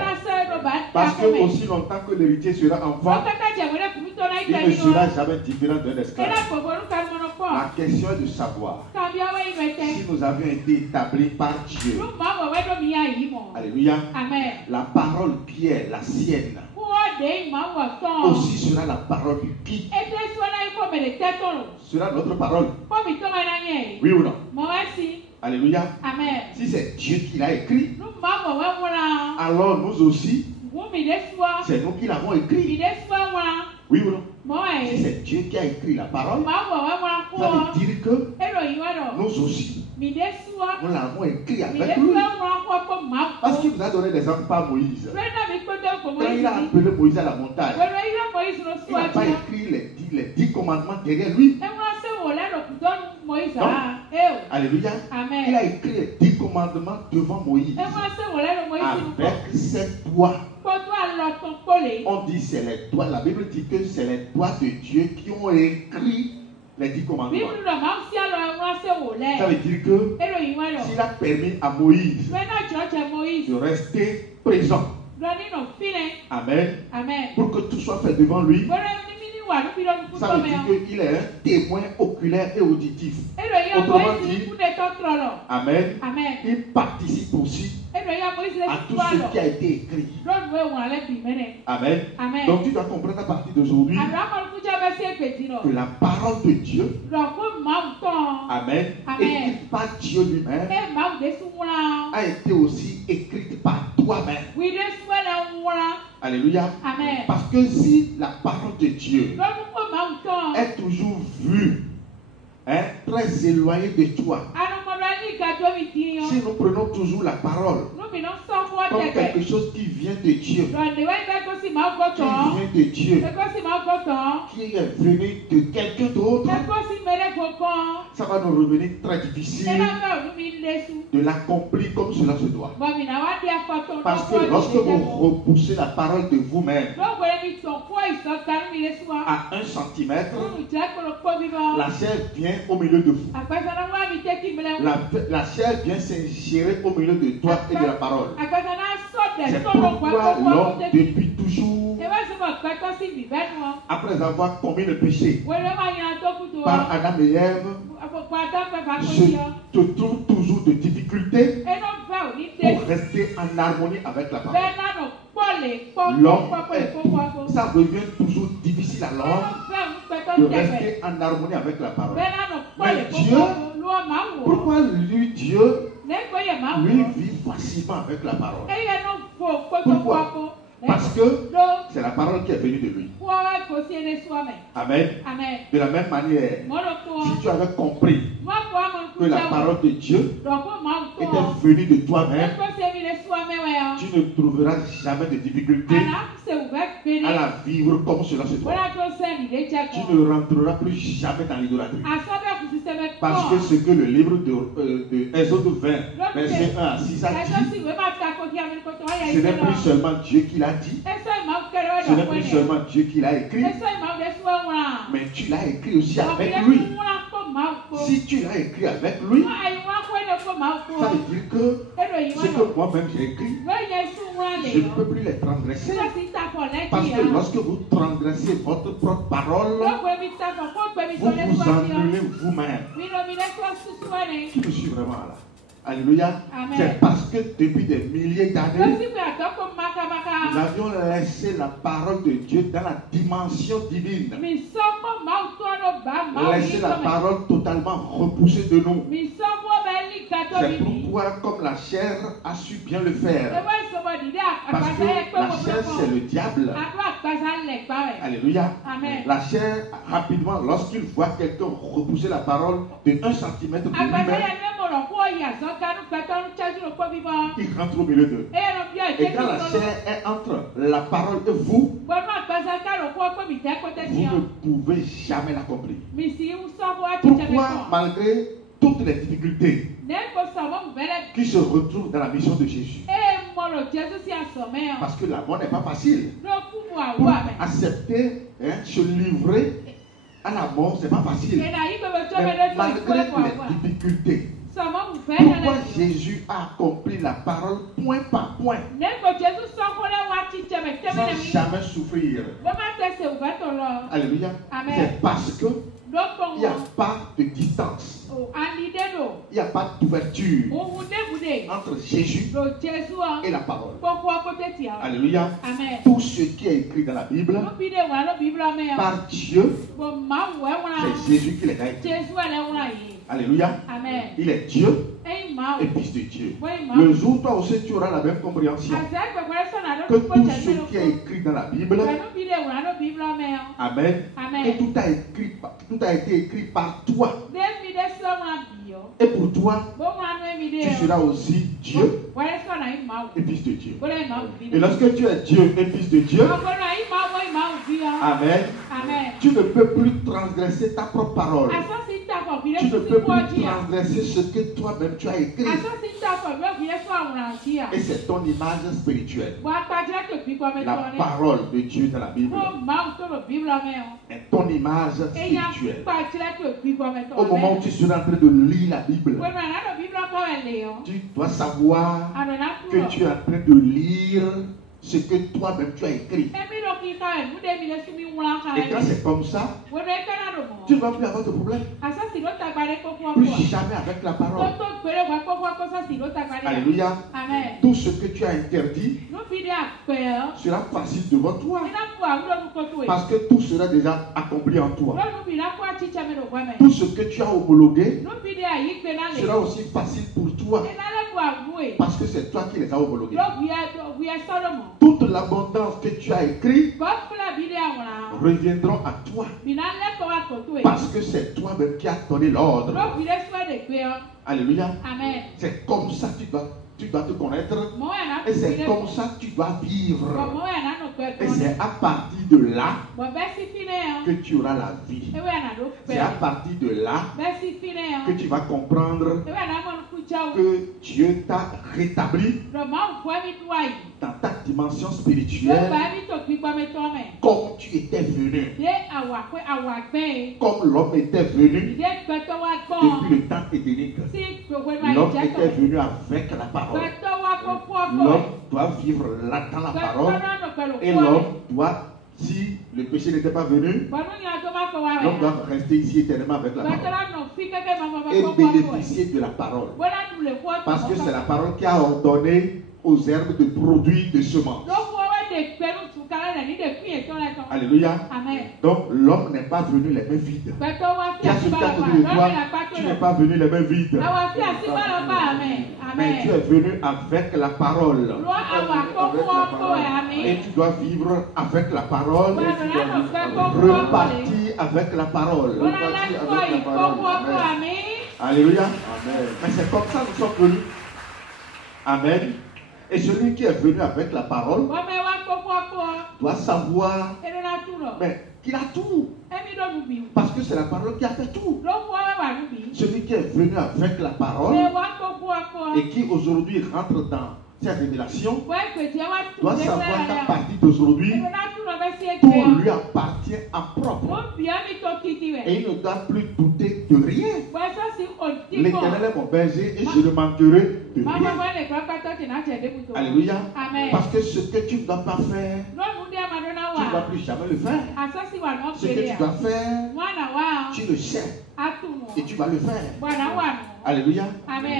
Parce que aussi longtemps que l'héritier sera enfant, il ne sera jamais différent d'un esclave. La question est de savoir si nous avions été établis par Dieu. Alléluia. La parole qui est la sienne aussi sera la parole du qui sera notre parole. Oui ou non? Alléluia. Si c'est Dieu qui l'a écrit, alors nous aussi, c'est nous qui l'avons écrit. Oui ou non? Si c'est Dieu qui a écrit la parole, ça veut dire que nous aussi, nous l'avons écrit avec lui. Parce qu'il nous a donné des enfants à Moïse. Quand il a appelé Moïse à la montagne, il n'a pas écrit les 10 commandements derrière lui. Non. Alléluia. Il a écrit les 10 commandements devant Moïse. Avec ses doigts. On dit c'est les doigts. La Bible dit que c'est les doigts de Dieu qui ont écrit les 10 commandements. Ça veut dire que s'il a permis à Moïse de rester présent, amen, pour que tout soit fait devant lui, ça veut dire qu'il est un témoin oculaire et auditif. Autrement dit, amen, il participe aussi à tout ce qui a été écrit. Amen. Donc tu dois comprendre à partir d'aujourd'hui que la parole de Dieu, amen, écrite par Dieu lui-même, a été aussi écrite par toi-même. Alléluia. Parce que si la parole de Dieu est toujours vue, très éloignée de toi, si nous prenons toujours la parole comme quelque chose qui vient de Dieu, qui est venu de quelqu'un d'autre, ça va nous revenir très difficile de l'accomplir comme cela se doit. Parce que lorsque vous repoussez la parole de vous-même à 1 centimètre, la chair vient au milieu de vous. La chair vient s'ingérer au milieu de toi et de la parole. C'est pourquoi l'homme, depuis toujours, après avoir commis le péché par Adam et Ève, se trouve toujours de difficultés pour rester en harmonie avec la parole. Ça devient toujours difficile à l'homme de rester en harmonie avec la parole. Mais Dieu, pourquoi Dieu vit facilement avec la parole? Pourquoi? Parce que c'est la parole qui est venue de lui. Amen. De la même manière, si tu avais compris que la parole de Dieu était venue de toi-même, tu ne trouveras jamais de difficulté à la vivre comme cela se doit. Tu ne rentreras plus jamais dans l'idolâtrie. Parce que ce que le livre de Exode 20, verset 1 à 6 a dit, ce n'est plus seulement Dieu qui l'a dit, ce n'est plus seulement Dieu qui l'a écrit, mais tu l'as écrit aussi avec lui. Si tu l'as écrit avec lui, ça veut dire que ce que moi-même j'ai écrit, je ne peux plus les transgresser. Parce que lorsque vous transgressez votre propre parole, vous vous annulez vous-même. Qui me suit vraiment là? Alléluia. C'est parce que depuis des milliers d'années, nous avions laissé la parole de Dieu dans la dimension divine. Laissé la parole totalement repoussée de nous. C'est pourquoi, comme la chair a su bien le faire, parce que la chair c'est le diable, Alléluia. Amen. La chair, rapidement, lorsqu'il voit quelqu'un repousser la parole de 1 centimètre de lui-même, il rentre au milieu d'eux. Et quand la chair est entre la parole et vous, vous ne pouvez jamais l'accomplir. Pourquoi, malgré toutes les difficultés qui se retrouvent dans la mission de Jésus? Parce que la mort n'est pas facile. Pour accepter, se livrer à la mort, ce n'est pas facile. Mais malgré les difficultés, pourquoi Jésus a accompli la parole point par point, sans jamais souffrir? Alléluia. C'est parce que il n'y a pas de distance. Il n'y a pas d'ouverture entre Jésus et la parole. Alléluia. Tout ce qui est écrit dans la Bible par Dieu, c'est Jésus qui les a écrits. Alléluia. Amen. Il est Dieu et Fils de Dieu. Le jour, toi aussi, tu auras la même compréhension que tout ce qui est écrit dans la Bible. Amen. Et tout a été écrit par toi. Et pour toi, tu seras aussi Dieu et Fils de Dieu. Et lorsque tu es Dieu et Fils de Dieu, Amen, tu ne peux plus transgresser ta propre parole. Tu ne peux plus transgresser ce que toi-même tu as écrit. Et c'est ton image spirituelle. La parole de Dieu dans la Bible est ton image spirituelle. Au moment où tu seras en train de lire la Bible, tu dois savoir que tu es en train de lire ce que toi-même tu as écrit. Et quand c'est comme ça, tu ne vas plus avoir de problème. Plus jamais avec la parole. Alléluia. Tout ce que tu as interdit sera facile devant toi. Parce que tout sera déjà accompli en toi. Tout ce que tu as homologué sera aussi facile pour toi. Parce que c'est toi qui les as homologués. Toute l'abondance que tu as écrite reviendront à toi. Parce que c'est toi-même qui as donné l'ordre. Alléluia. C'est comme ça que tu dois te connaître. Et c'est comme ça que tu dois vivre. Et c'est à partir de là que tu auras la vie. C'est à partir de là que tu vas comprendre que Dieu t'a rétabli dans ta dimension spirituelle comme tu étais venu. Comme l'homme était venu depuis le temps éternel. L'homme était venu avec la parole. L'homme doit vivre là dans la parole. Et l'homme doit, si le péché n'était pas venu, l'homme doit rester ici éternellement avec la parole et bénéficier de la parole. Parce que c'est la parole qui a ordonné aux herbes de produire des semences. Alléluia. Donc l'homme n'est pas venu les mains vides. Qui a ce cas de toi, tu n'es pas venu les mains vides. Mais tu es venu avec la parole. Et tu dois vivre avec la parole. Repartir avec la parole. Alléluia. Mais c'est comme ça que nous sommes venus. Amen. Et celui qui est venu avec la parole doit savoir qu'il a tout. Parce que c'est la parole qui a fait tout. Celui qui est venu avec la parole et qui aujourd'hui rentre dans cette révélation doit savoir qu'à partir d'aujourd'hui, tout lui appartient en propre. Et il ne doit plus douter de rien. L'Éternel est mon berger et je ne manquerai de rien. Alléluia. Parce que ce que tu ne dois pas faire, tu ne vas plus jamais le faire. Ce que tu dois faire, tu le sais. Et tu vas le faire. Alléluia.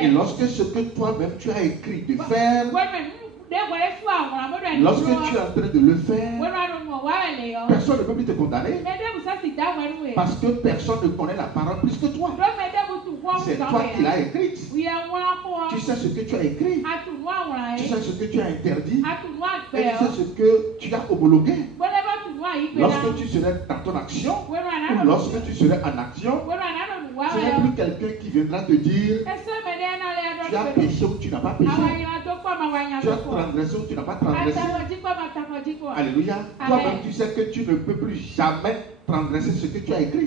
Et lorsque ce que toi-même tu as écrit de faire, lorsque tu es en train de le faire, personne ne peut plus te condamner. Parce que personne ne connaît la parole plus que toi. C'est toi qui l'as écrite. Tu sais ce que tu as écrit. Tu sais ce que tu as interdit. Et tu sais ce que tu as homologué. lorsque tu serais dans ton action, ou lorsque tu serais en action, ce n'est plus quelqu'un qui viendra te dire tu as péché ou tu n'as pas péché. Tu as transgressé ou tu n'as pas transgressé. Alléluia. Toi-même, tu sais que tu ne peux plus jamais transgresser ce que tu as écrit. Tu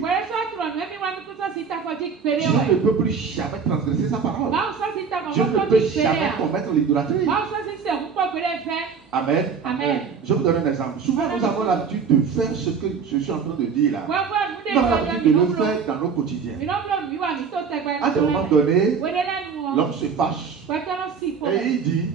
ne peux plus jamais transgresser sa parole. Je ne peux jamais commettre l'idolâtrie. Amen. Amen. Je vous donne un exemple. Souvent, nous avons l'habitude de faire ce que je suis en train de dire là. Nous avons l'habitude de le faire dans nos quotidiens. À un moment donné, l'homme se fâche et il dit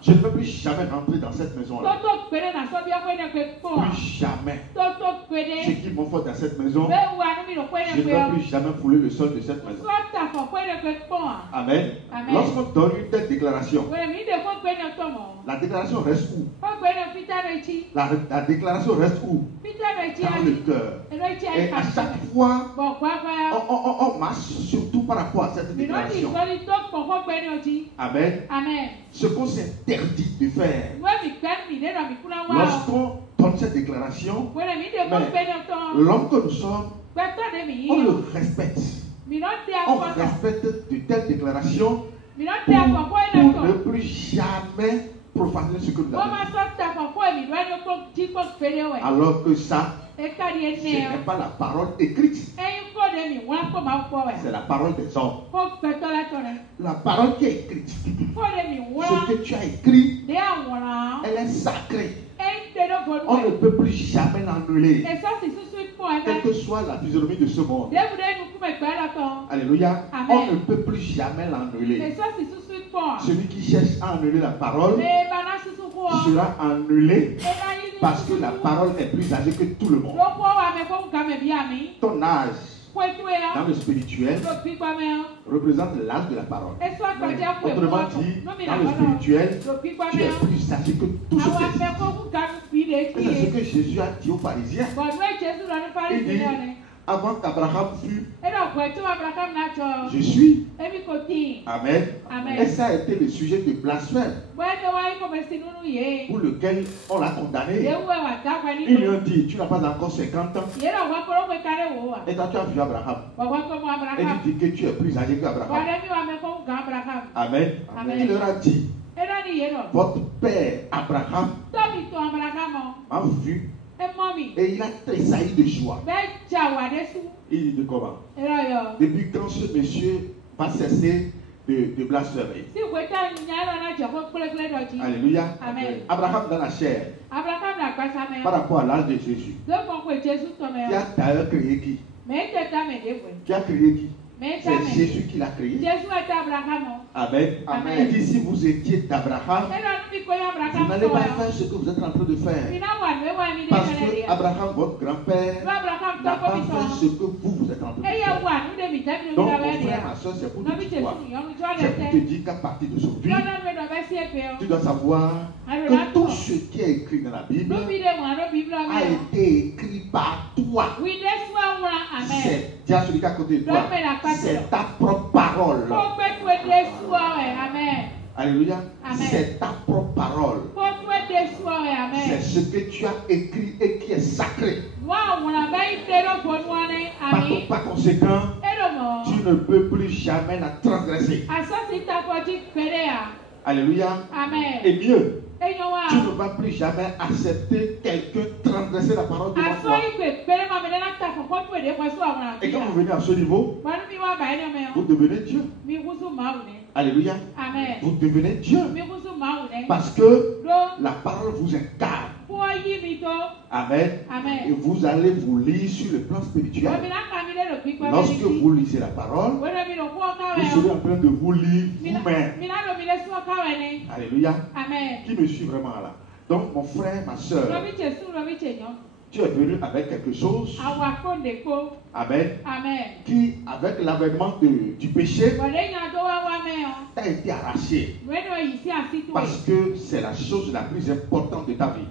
je ne peux plus jamais rentrer dans cette maison-là. Plus jamais. Ceux qui m'ont fait dans cette maison, je ne peux plus jamais fouler le sol de cette maison. Amen. Lorsqu'on donne une telle déclaration, la déclaration reste où? La déclaration reste où? Dans le cœur. Et à chaque fois, on marche surtout par rapport à cette déclaration. Amen. Ce qu'on s'interdit de faire, lorsqu'on donne cette déclaration, l'homme que nous sommes, on le respecte. On respecte de telles déclarations pour ne plus jamais profaner ce que nous avons dit. Alors que ça, ce n'est pas la parole écrite. C'est la parole des hommes. La parole qui est écrite. Ce que tu as écrit, elle est sacrée. On ne peut plus jamais l'annuler. Quelle que soit la physionomie de ce monde. Alléluia. On ne peut plus jamais l'annuler. Celui qui cherche à annuler la parole sera annulé parce que la parole est plus âgée que tout le monde. Ton âge dans le spirituel représente l'âge de la parole. Autrement dit, dans le spirituel, tu es plus âgé que tout ce qui existe. C'est ce que Jésus a dit aux pharisiens. Il dit, avant qu'Abraham fût, je suis. Amen. Et ça a été le sujet de blasphème pour lequel on l'a condamné. Ils lui ont dit, tu n'as pas encore 50 ans. Et toi tu as vu Abraham. Et tu dis que tu es plus âgé qu'Abraham. Amen. Il leur a dit, votre père Abraham a vu. Et il a tressailli de joie. Il dit de comment? Depuis quand ce monsieur va cesser de blasphémer? Alléluia. Abraham dans la chair. Par rapport à l'âge de Jésus. Qui a d'ailleurs créé qui? Qui a créé qui? C'est Jésus qui l'a créé. Amen. Il dit si vous étiez d'Abraham, vous n'allez pas faire ce que vous êtes en train de faire. Parce que Abraham, votre grand-père, n'a pas fait ce que vous êtes en train de faire. Donc, mon frère, ma soeur, c'est pour te dire quoi? C'est pour te dire qu'à partir d'aujourd'hui, tu dois savoir que tout ce qui est écrit dans la Bible a été écrit par toi. C'est déjà celui qui est à côté de toi. C'est ta propre parole. Alléluia. C'est ta propre parole. C'est ce que tu as écrit et qui est sacré. Par conséquent, tu ne peux plus jamais la transgresser. Alléluia. Et mieux, tu ne vas plus jamais accepter quelqu'un transgresser la parole devant toi. Et quand vous venez à ce niveau, vous devenez Dieu. Alléluia. Vous devenez Dieu. Parce que la parole vous incarne. Amen. Et vous allez vous lire sur le plan spirituel. Lorsque vous lisez la parole, vous serez en train de vous lire vous-même. Alléluia. Qui me suit vraiment là? Donc mon frère, ma soeur, tu es venu avec quelque chose. Amen. Qui, avec l'avènement du péché, t'a été arraché. Parce que c'est la chose la plus importante de ta vie.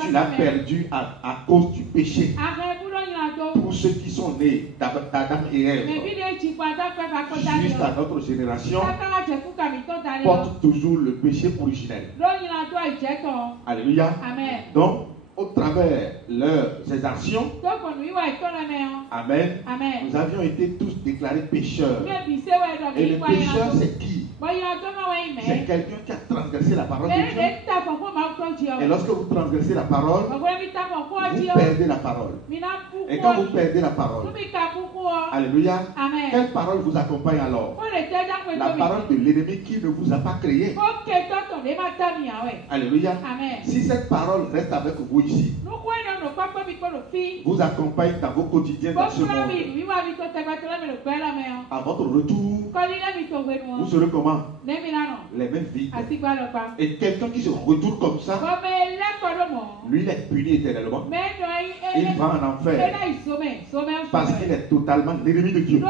Tu l'as perdu à cause du péché. Pour ceux qui sont nés d'Adam et Ève, jusqu'à notre génération, portent toujours le péché originel. Alléluia. Donc, au travers ses actions, amen, nous avions été tous déclarés pécheurs. Et le pécheur, c'est qui? C'est quelqu'un qui a transgressé la parole de Dieu. Et lorsque vous transgressez la parole, vous perdez la parole. Et quand vous perdez la parole, alléluia, quelle parole vous accompagne alors? La parole de l'ennemi qui ne vous a pas créé. Alléluia. Si cette parole reste avec vous ici, vous accompagne dans vos quotidiens dans ce monde. À votre retour, vous serez comment? Les mains vides. Et quelqu'un qui se retourne comme ça, lui il est puni éternellement. Il va en enfer parce qu'il est totalement l'ennemi de Dieu.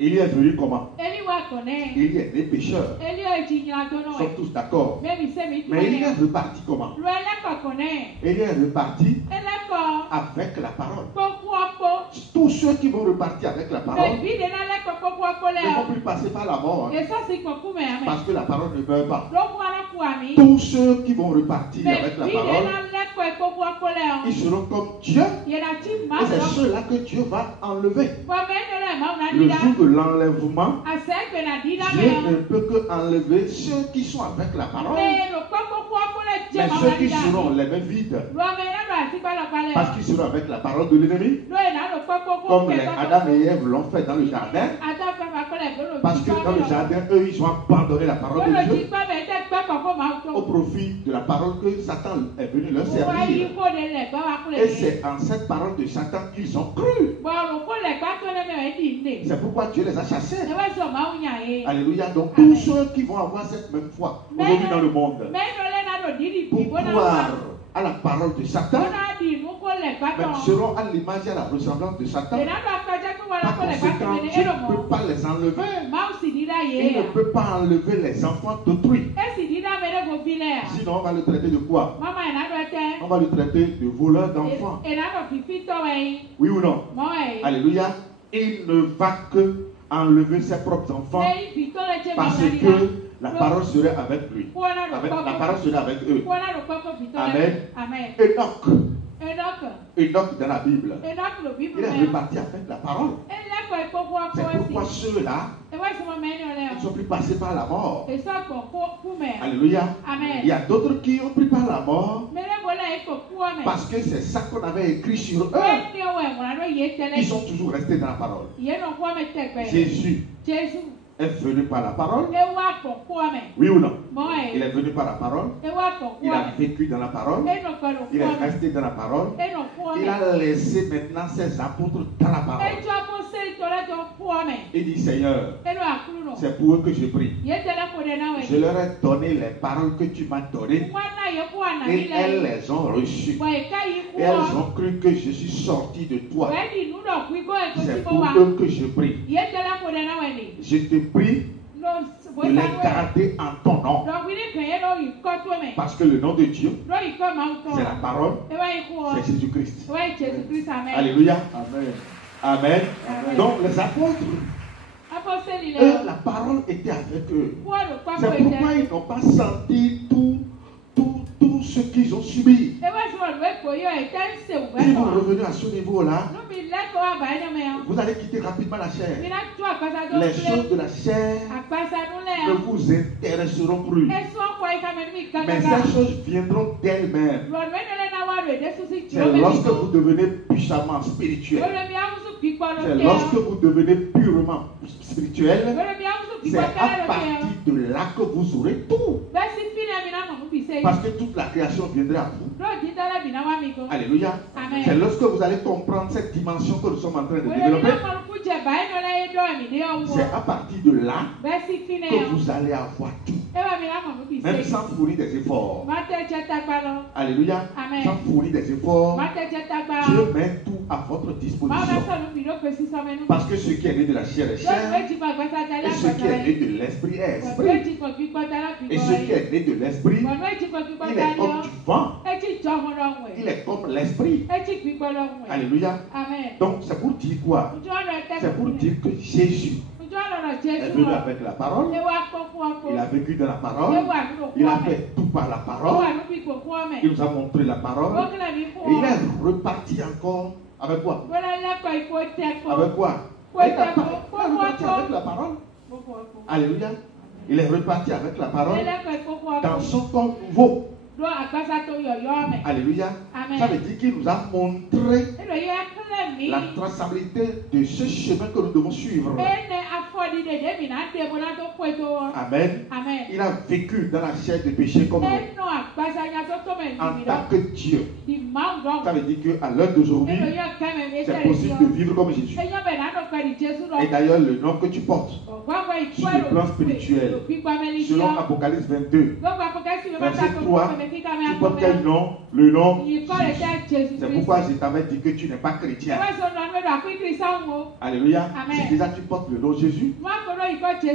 Élie est venu comment? Élie est né pécheur. Nous sommes tous d'accord. Mais Élie est reparti comment? Élie est reparti avec la parole. Tous ceux qui vont repartir avec la parole ne vont plus passer par la mort. Parce que la parole ne meurt pas. Tous ceux qui vont repartir avec la parole, ils seront comme Dieu. Et c'est ceux-là que Dieu va enlever. Le jour de l'enlèvement, Dieu ne peut que enlever ceux qui sont avec la parole. Mais ceux qui seront les mains vides, parce qu'ils seront avec la parole de l'ennemi, comme les Adam et Ève l'ont fait dans le jardin, parce que dans le jardin, eux, ils ont abandonné la parole de Dieu au profit de la parole que Satan est venu leur servir. Et c'est en cette parole de Satan qu'ils ont cru. C'est pourquoi Dieu les a chassés. Alléluia. Donc tous ceux qui vont avoir cette même foi aujourd'hui dans le monde, pour croire à la parole de Satan, même seront à l'image et à la ressemblance de Satan. Par conséquent, Dieu ne peut pas les enlever. Il ne peut pas enlever les enfants d'autrui. Sinon, on va le traiter de quoi? On va le traiter de voleur d'enfants. Oui ou non? Alléluia. Il ne va que enlever ses propres enfants parce que la parole serait avec lui. La parole serait avec eux. Amen. Enoch dans la Bible, il est reparti avec la parole. C'est pourquoi ceux-là ne sont plus passés par la mort. Alléluia. Il y a d'autres qui ont pris par la mort parce que c'est ça qu'on avait écrit sur eux. Ils sont toujours restés dans la parole. Jésus est venu par la parole. Oui ou non? Il est venu par la parole. Il a vécu dans la parole. Il est resté dans la parole. Il a laissé maintenant ses apôtres dans la parole. Il dit, Seigneur, c'est pour eux que je prie. Je leur ai donné les paroles que tu m'as données. Et elles les ont reçues. Et elles ont cru que je suis sorti de toi. C'est pour eux que je prie. Je te prie de les garder en ton nom. Parce que le nom de Dieu, c'est la parole, c'est Jésus-Christ. Alléluia. Amen. Amen. Amen. Donc les apôtres, eux, la parole était avec eux. C'est pourquoi ils n'ont pas senti tout ce qu'ils ont subi. Si vous revenez à ce niveau-là, vous allez quitter rapidement la chair. Les choses de la chair ne vous intéresseront plus. Mais ces choses viendront d'elles-mêmes. C'est lorsque vous devenez puissamment spirituel. C'est lorsque vous devenez purement spirituel. C'est à partir de là que vous aurez tout. Parce que toute la création viendra à vous. Alléluia. C'est lorsque vous allez comprendre cette dimension que nous sommes en train de développer. C'est à partir de là que vous allez avoir tout. Même sans fournir des efforts. Alléluia. Sans fournir des efforts. Dieu met tout à votre disposition. Parce que ce qui est né de la chair est chair. Et ce qui est né de l'esprit est esprit. Et ce qui est né de l'esprit, il est comme du vent. Il est comme l'esprit. Alléluia. Donc c'est pour dire quoi? C'est pour dire que Jésus est venu avec la parole. Il a vécu dans la parole. Il a fait tout par la parole. Il nous a montré la parole. Et il est reparti encore avec quoi? Avec quoi? Il est reparti avec la parole. Alléluia. Il est reparti avec la parole dans son corps nouveau. Alléluia. Ça veut dire qu'il nous a montré la traçabilité de ce chemin que nous devons suivre. Amen. Il a vécu dans la chair de péché comme nous. En tant que Dieu. Ça veut dire qu'à l'heure d'aujourd'hui, c'est possible de vivre comme Jésus. Et d'ailleurs, le nom que tu portes sur le plan spirituel, selon Apocalypse 22, verset 3, tu portes quel nom? Le nom Jésus. C'est pourquoi je t'avais dit que tu n'es pas chrétien. Alléluia. Si déjà tu portes le nom Jésus,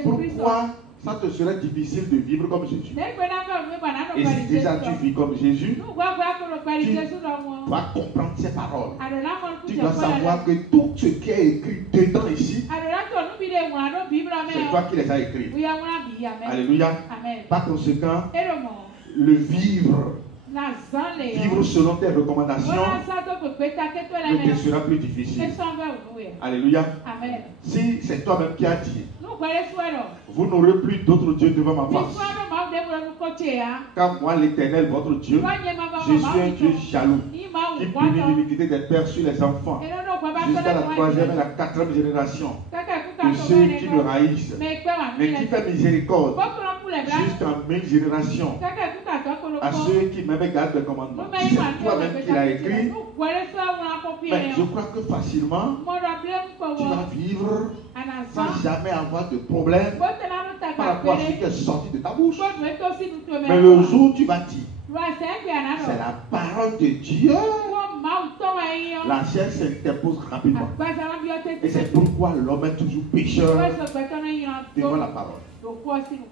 pourquoi ça te serait difficile de vivre comme Jésus? Et si déjà tu vis comme Jésus, tu dois comprendre ses paroles. Tu dois savoir que tout ce qui est écrit dedans ici, c'est toi qui les as écrits. Alléluia. Par conséquent, le vivre selon tes recommandations ne te sera plus difficile. Alléluia. Si c'est toi-même qui as dit, vous n'aurez plus d'autres dieux devant ma face. Car moi, l'Éternel, votre Dieu, je suis un Dieu jaloux qui punit l'iniquité des pères sur les enfants jusqu'à la 3e et la 4e génération de ceux qui le haïssent, mais qui fait miséricorde jusqu'en 1000 générations à ceux qui même gardent le commandement. Si c'est toi-même qui l'as écrit, mais je crois que facilement tu vas vivre sans jamais avoir de problème par rapport à ce qui est sorti de ta bouche. Mais le jour où tu vas dire, c'est la parole de Dieu, la chair s'interpose rapidement. Et c'est pourquoi l'homme est toujours pécheur devant la parole.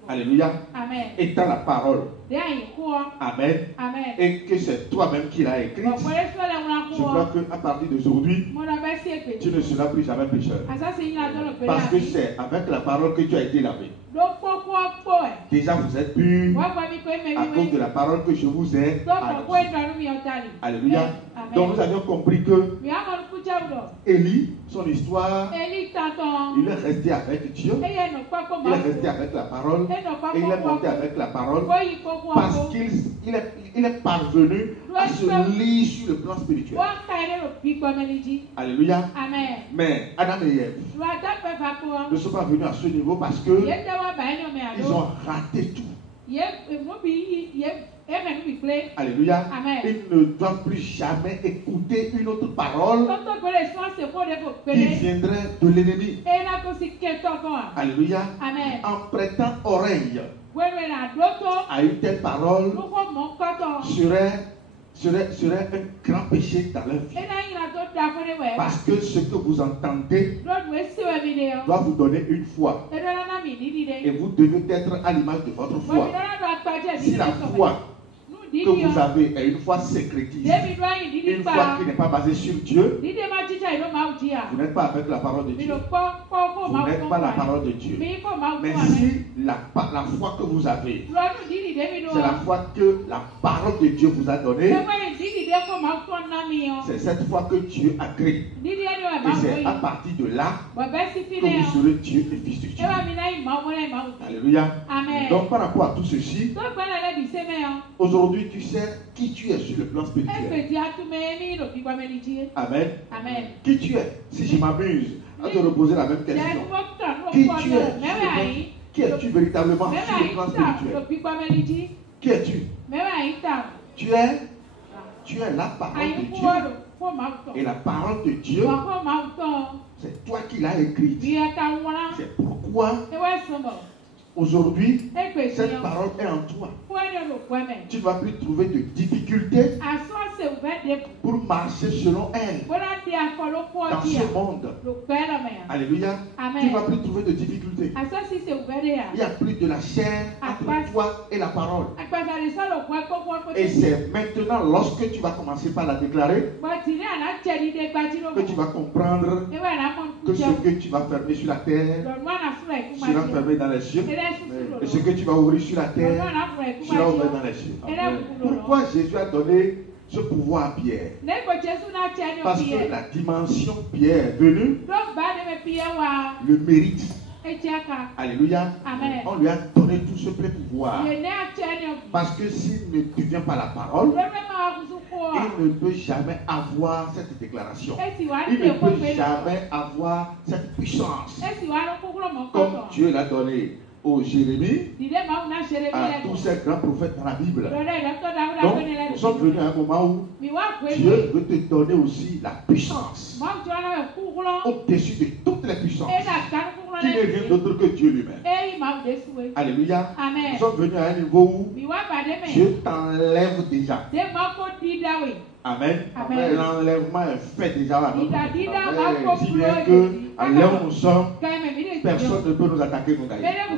Alléluia. Étant la parole. Amen. Et que c'est toi-même qui l'as écrit. Je crois qu'à partir d'aujourd'hui, tu ne seras plus jamais pécheur. Parce que c'est avec la parole que tu as été lavé. Déjà vous êtes pur à cause de la parole que je vous ai annoncée. Alléluia. Donc nous avions compris que Élie, son histoire, il est resté avec Dieu, il est resté avec la parole, et il est monté avec la parole parce qu'il est parvenu à se lier sur le plan spirituel. Alléluia. Mais Adam et Ève ne sont pas venus à ce niveau parce que ils ont raté tout. Alléluia. Ils ne doivent plus jamais écouter une autre parole qui viendrait de l'ennemi. Alléluia. En prêtant oreille à une telle parole serait un grand péché dans leur vie. Parce que ce que vous entendez doit vous donner une foi. Et vous devez être à l'image de votre foi. Si la foi que vous avez est une foi sécrétive, une foi qui n'est pas basée sur Dieu, vous n'êtes pas avec la parole de Dieu. Vous n'êtes pas la parole de Dieu. Mais si la foi que vous avez, c'est la foi que la parole de Dieu vous a donnée, c'est cette foi que Dieu a créée. Et c'est à partir de là que vous serez Dieu et fils de Dieu. Alléluia. Donc par rapport à tout ceci, aujourd'hui tu sais qui tu es sur le plan spirituel. Amen. Qui tu es? Si je m'amuse à te reposer la même question. Qui tu es? Qui es-tu véritablement sur le plan spirituel? Qui es-tu? Tu es la parole de Dieu. Et la parole de Dieu, c'est toi qui l'as écrite. C'est pourquoi aujourd'hui, cette parole est en toi. Tu ne vas plus trouver de difficultés pour marcher selon elle dans ce monde. Alléluia. Tu ne vas plus trouver de difficultés. Il n'y a plus de la chair entre toi et la parole. Et c'est maintenant, lorsque tu vas commencer par la déclarer, que tu vas comprendre que ce que tu vas fermer sur la terre sera fermé dans les cieux. Et ce que tu vas ouvrir sur la terre sera ouvert dans les cieux. Pourquoi Jésus a donné ce pouvoir à Pierre? Parce que la dimension Pierre est venue, le mérite. Alléluia. Amen. On lui a donné tout ce plein pouvoir. Parce que s'il ne devient pas la parole, il ne peut jamais avoir cette déclaration. Il ne peut jamais avoir cette puissance. Comme Dieu l'a donné au Jérémie, à tous ces grands prophètes dans la Bible. Donc, nous sommes venus à un moment où Dieu veut te donner aussi la puissance au-dessus de toutes les puissances, qui n'est rien d'autre que Dieu lui-même. Alléluia. Nous sommes venus à un niveau où Dieu t'enlève déjà. Amen. Amen. L'enlèvement est fait déjà à notre vie. Si bien que, à l'heure où nous sommes, personne ne peut nous attaquer, nous d'ailleurs.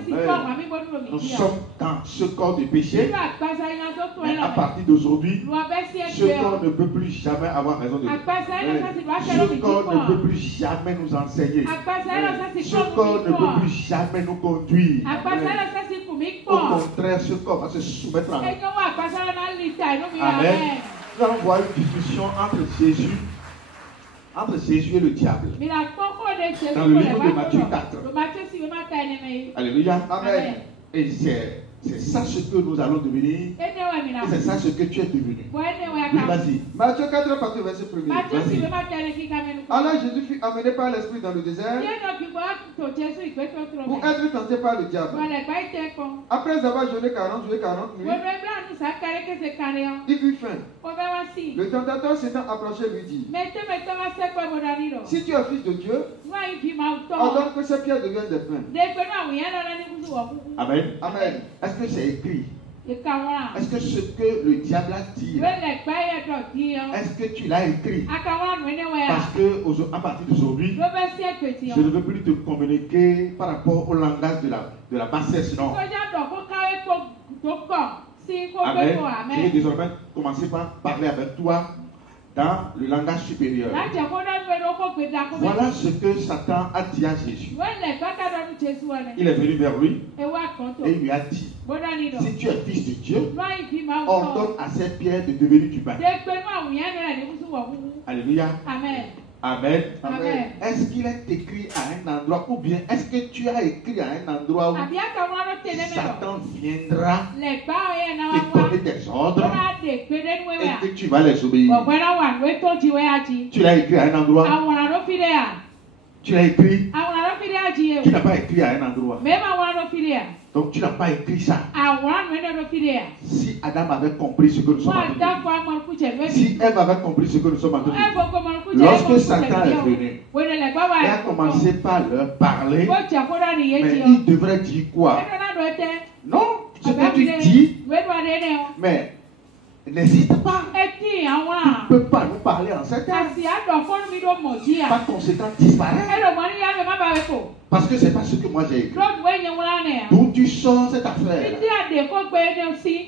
Nous sommes dans ce corps de péché. Mais à partir d'aujourd'hui, ce corps ne peut plus jamais avoir raison de nous. Ce corps ne peut plus jamais nous enseigner. Ce corps ne peut plus jamais nous conduire. Au contraire, ce corps va se soumettre à nous. Amen. Nous allons voir une discussion entre Jésus et le diable. Dans le livre de Matthieu 4. Alléluia. Amen. Et c'est ça ce que nous allons devenir. Et c'est ça ce que tu es devenu. Oui, vas-y. Matthieu 4, partie verset 1. Alors Jésus fut amené par l'Esprit dans le désert pour être tenté par le diable. Après avoir jeûné 40 jours et 40 nuits, il eut faim. Le tentateur s'étant approché lui dit: si tu es fils de Dieu, ordonne que ces pierres deviennent des pains. Amen. Amen. Est-ce que c'est écrit? Est-ce que ce que le diable a dit, est-ce que tu l'as écrit? Parce que à partir d'aujourd'hui, je ne veux plus te communiquer par rapport au langage de la bassesse, non. Amen. Je vais désormais commencer par parler avec toi dans le langage supérieur. Voilà ce que Satan a dit à Jésus. Il est venu vers lui et il lui a dit: si tu es fils de Dieu, ordonne à cette pierre de devenir du pain. Alléluia. Amen. Amen. Amen. Est-ce qu'il est écrit à un endroit, ou bien est-ce que tu as écrit à un endroit où Satan viendra te donner des ordres et que tu vas les obéir? Tu l'as écrit à un endroit? Tu l'as écrit? Tu n'as pas écrit à un endroit. Donc tu n'as pas écrit ça. Si Adam avait compris ce que nous sommes en train de dire, si Ève avait compris ce que nous sommes en train de dire, lorsque Satan est venu, il a commencé par leur parler, mais il devrait dire quoi? Non, ce que tu dis, mais n'hésite pas. Tu ne peux pas nous parler en cette heure. Par conséquent, disparaît. Parce que ce n'est pas ce que moi j'ai écrit. D'où tu sors cette affaire?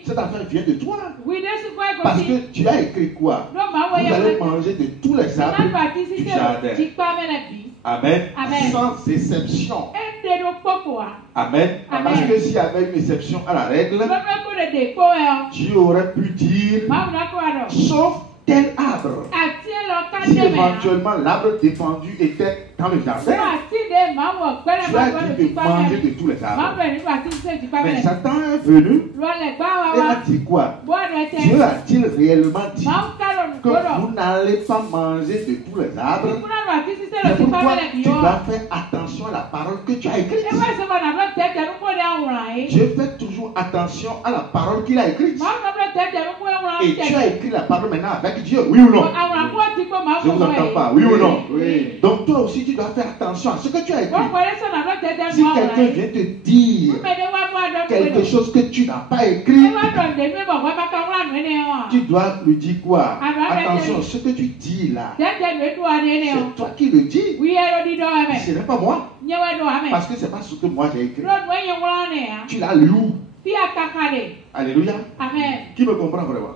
Cette affaire vient de toi. Parce que tu as écrit quoi? Vous allez manger de tous les arbres du jardin. Amen. Amen. Sans exception. Amen. Amen. Parce que s'il y avait une exception à la règle, tu aurais pu dire sauf tel arbre. Si éventuellement l'arbre défendu était dans le jardin, tu as dit de manger de tous les arbres. Mais Satan est venu et a dit quoi? Dieu a-t-il réellement dit que vous n'allez pas manger de tous les arbres? C'est pourquoi tu dois faire attention à la parole que tu as écrite. Dieu fait toujours attention à la parole qu'il a écrite. Et tu as écrit la parole maintenant avec Dieu, oui ou non? Je ne vous entends pas, oui ou non? Oui. Donc toi aussi tu dois faire attention à ce que tu as écrit. Si quelqu'un vient te dire quelque chose que tu n'as pas écrit, Tu dois lui dire quoi? Attention, ce que tu dis là, c'est toi qui le dis. Ce n'est pas moi. Parce que ce n'est pas ce que moi j'ai écrit. Tu l'as lu. Alléluia. Amen. Qui me comprend vraiment?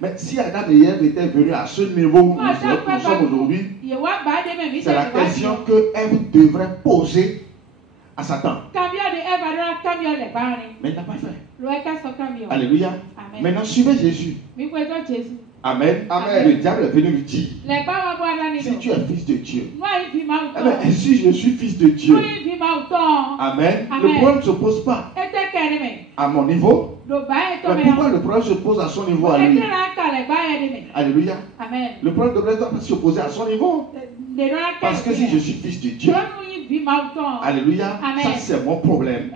Mais si Adam et Ève étaient venus à ce niveau où nous sommes aujourd'hui, c'est la question que Ève devrait poser à Satan. Mais il n'a pas fait. Alléluia. Amen. Maintenant, suivez Jésus. Amen. Amen. Le diable est venu lui dire, si tu es fils de Dieu, et si je suis fils de Dieu, Amen, le problème ne se pose pas à mon niveau. Mais pourquoi le problème se pose à son niveau à lui? Alléluia. Amen. Le problème ne devrait pas se poser à son niveau. Parce que si je suis fils de Dieu, alléluia, Amen. Ça c'est mon problème.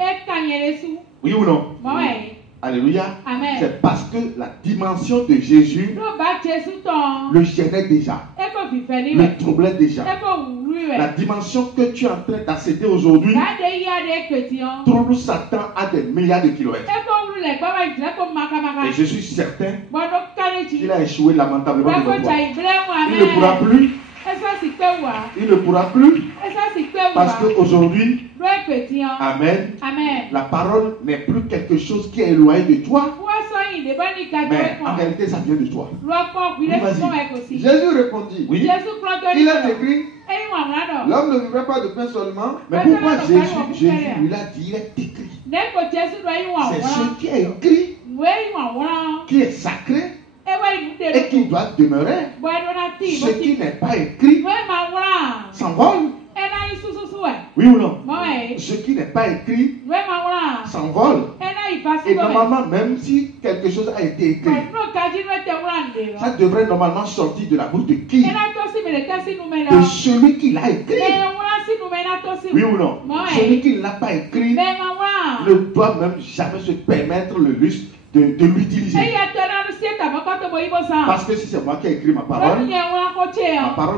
Oui ou non? Alléluia. C'est parce que la dimension de Jésus le gênait déjà, le troublait déjà. La dimension que tu es en train d'accéder aujourd'hui trouble Satan à des milliards de kilomètres. Et je suis certain qu'il a échoué lamentablement devant toi. Il ne pourra plus. Il ne pourra plus. Parce qu'aujourd'hui, Amen, la parole n'est plus quelque chose qui est éloigné de toi. Mais en réalité, ça vient de toi. Vas-y. Jésus répondit. Oui. Il a écrit, l'homme ne vivra pas de pain seulement. Mais pourquoi Jésus lui a dit, il est écrit. C'est ce qui est écrit qui est sacré et qui doit demeurer. Ce qui n'est pas écrit s'envole. Oui ou non? Ce qui n'est pas écrit s'envole. Et normalement, même si quelque chose a été écrit, ça devrait normalement sortir de la bouche de qui? De celui qui l'a écrit. Oui ou non? Celui qui ne l'a pas écrit ne doit même jamais se permettre le luxe de l'utiliser. Parce que si c'est moi qui ai écrit ma parole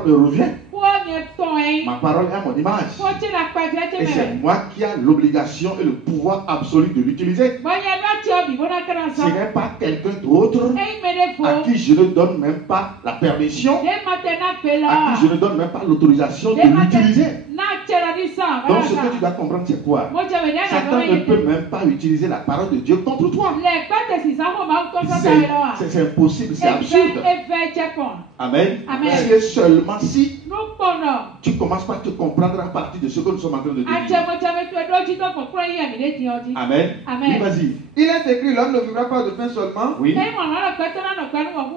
me revient. Ma parole est à mon image. Et c'est moi qui ai l'obligation et le pouvoir absolu de l'utiliser. Ce n'est pas quelqu'un d'autre à qui je ne donne même pas la permission, à qui je ne donne même pas l'autorisation de l'utiliser. Donc ce que tu dois comprendre, c'est quoi? Satan ne peut même pas utiliser la parole de Dieu contre toi. C'est impossible, c'est absurde. Amen. C'est seulement si tu commences par te comprendre à partir de ce que nous sommes en train de dire. Amen. Oui, vas-y. Il est écrit, l'homme ne vivra pas de pain seulement. Oui.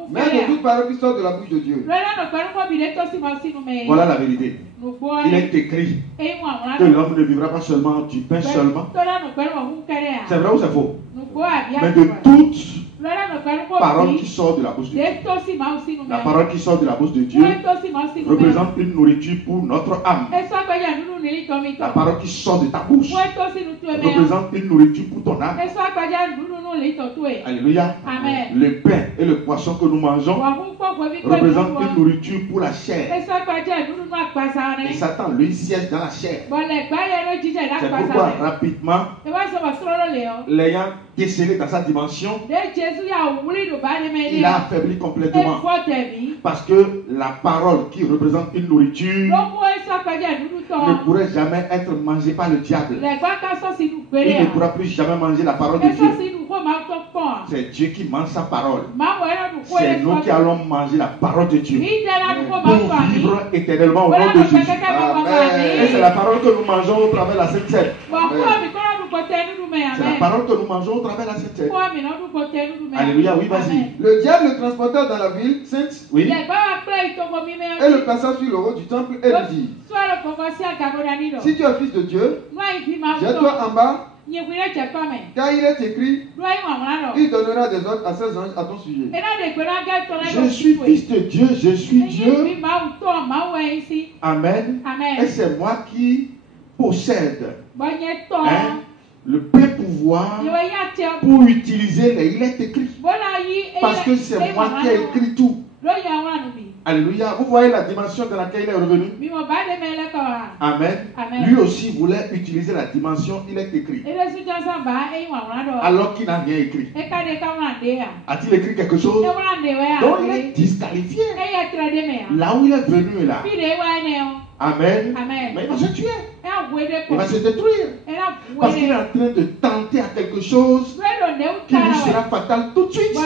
Mais de toute parole qui sort de la bouche de Dieu. Voilà la vérité. Il est écrit que l'homme ne vivra pas seulement du pain seulement. C'est vrai ou c'est faux? Mais de toute parole qui sort de la bouche de Dieu. La parole qui sort de la bouche de Dieu représente une nourriture pour notre âme. La parole qui sort de ta bouche représente une nourriture pour ton âme. Alléluia. Le pain et le poisson que nous mangeons représentent une nourriture pour la chair. Et Satan, lui, siège dans la chair. C'est pourquoi, rapidement, l'ayant décelé dans sa dimension, il a affaibli complètement. Parce que la parole qui représente une nourriture ne pourrait jamais être mangée par le diable. Il ne pourra plus jamais manger la parole de Dieu. C'est Dieu qui mange sa parole. C'est nous qui allons manger la parole de Dieu pour vivre éternellement au nom de Jésus. Amen. Et c'est la parole que nous mangeons au travers de la Sainte Seine. C'est la parole que nous mangeons au travers de la Sainte Seine. Alléluia, oui, vas-y. Le diable le transporta dans la ville sainte, oui, et le plaça sur le haut du temple et lui dit, si tu es fils de Dieu, jette-toi en bas, car il est écrit, il donnera des ordres à ses anges à ton sujet. Je suis fils de Dieu, je suis Dieu. Amen. Et c'est moi qui possède le plein pouvoir pour utiliser les. Il est écrit. Parce que c'est moi qui ai écrit tout. Alléluia. Vous voyez la dimension dans laquelle il est revenu? Amen. Lui aussi voulait utiliser la dimension, il est écrit. Alors qu'il n'a rien écrit. A-t-il écrit quelque chose? Donc il est disqualifié. Là où il est venu là. Amen. Mais il va se tuer. Il va se détruire. Parce qu'il est en train de tenter à quelque chose qui lui sera fatal tout de suite.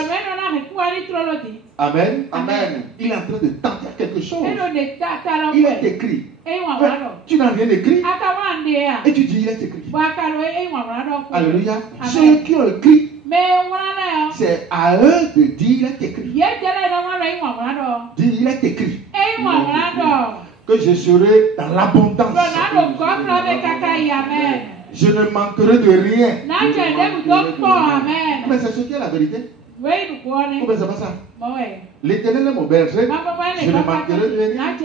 Amen. Amen. Il est en train de tenter à quelque chose. Il est écrit. Tu n'as rien écrit. Et tu dis il est écrit. Alléluia. Ceux qui ont écrit, c'est à eux de dire il est écrit. Dire il est écrit. Que je serai dans l'abondance. Je ne manquerai de rien. Mais c'est ce qui est la vérité. Comment ça va ça? L'Éternel est mon berger, je ne manquerai de rien.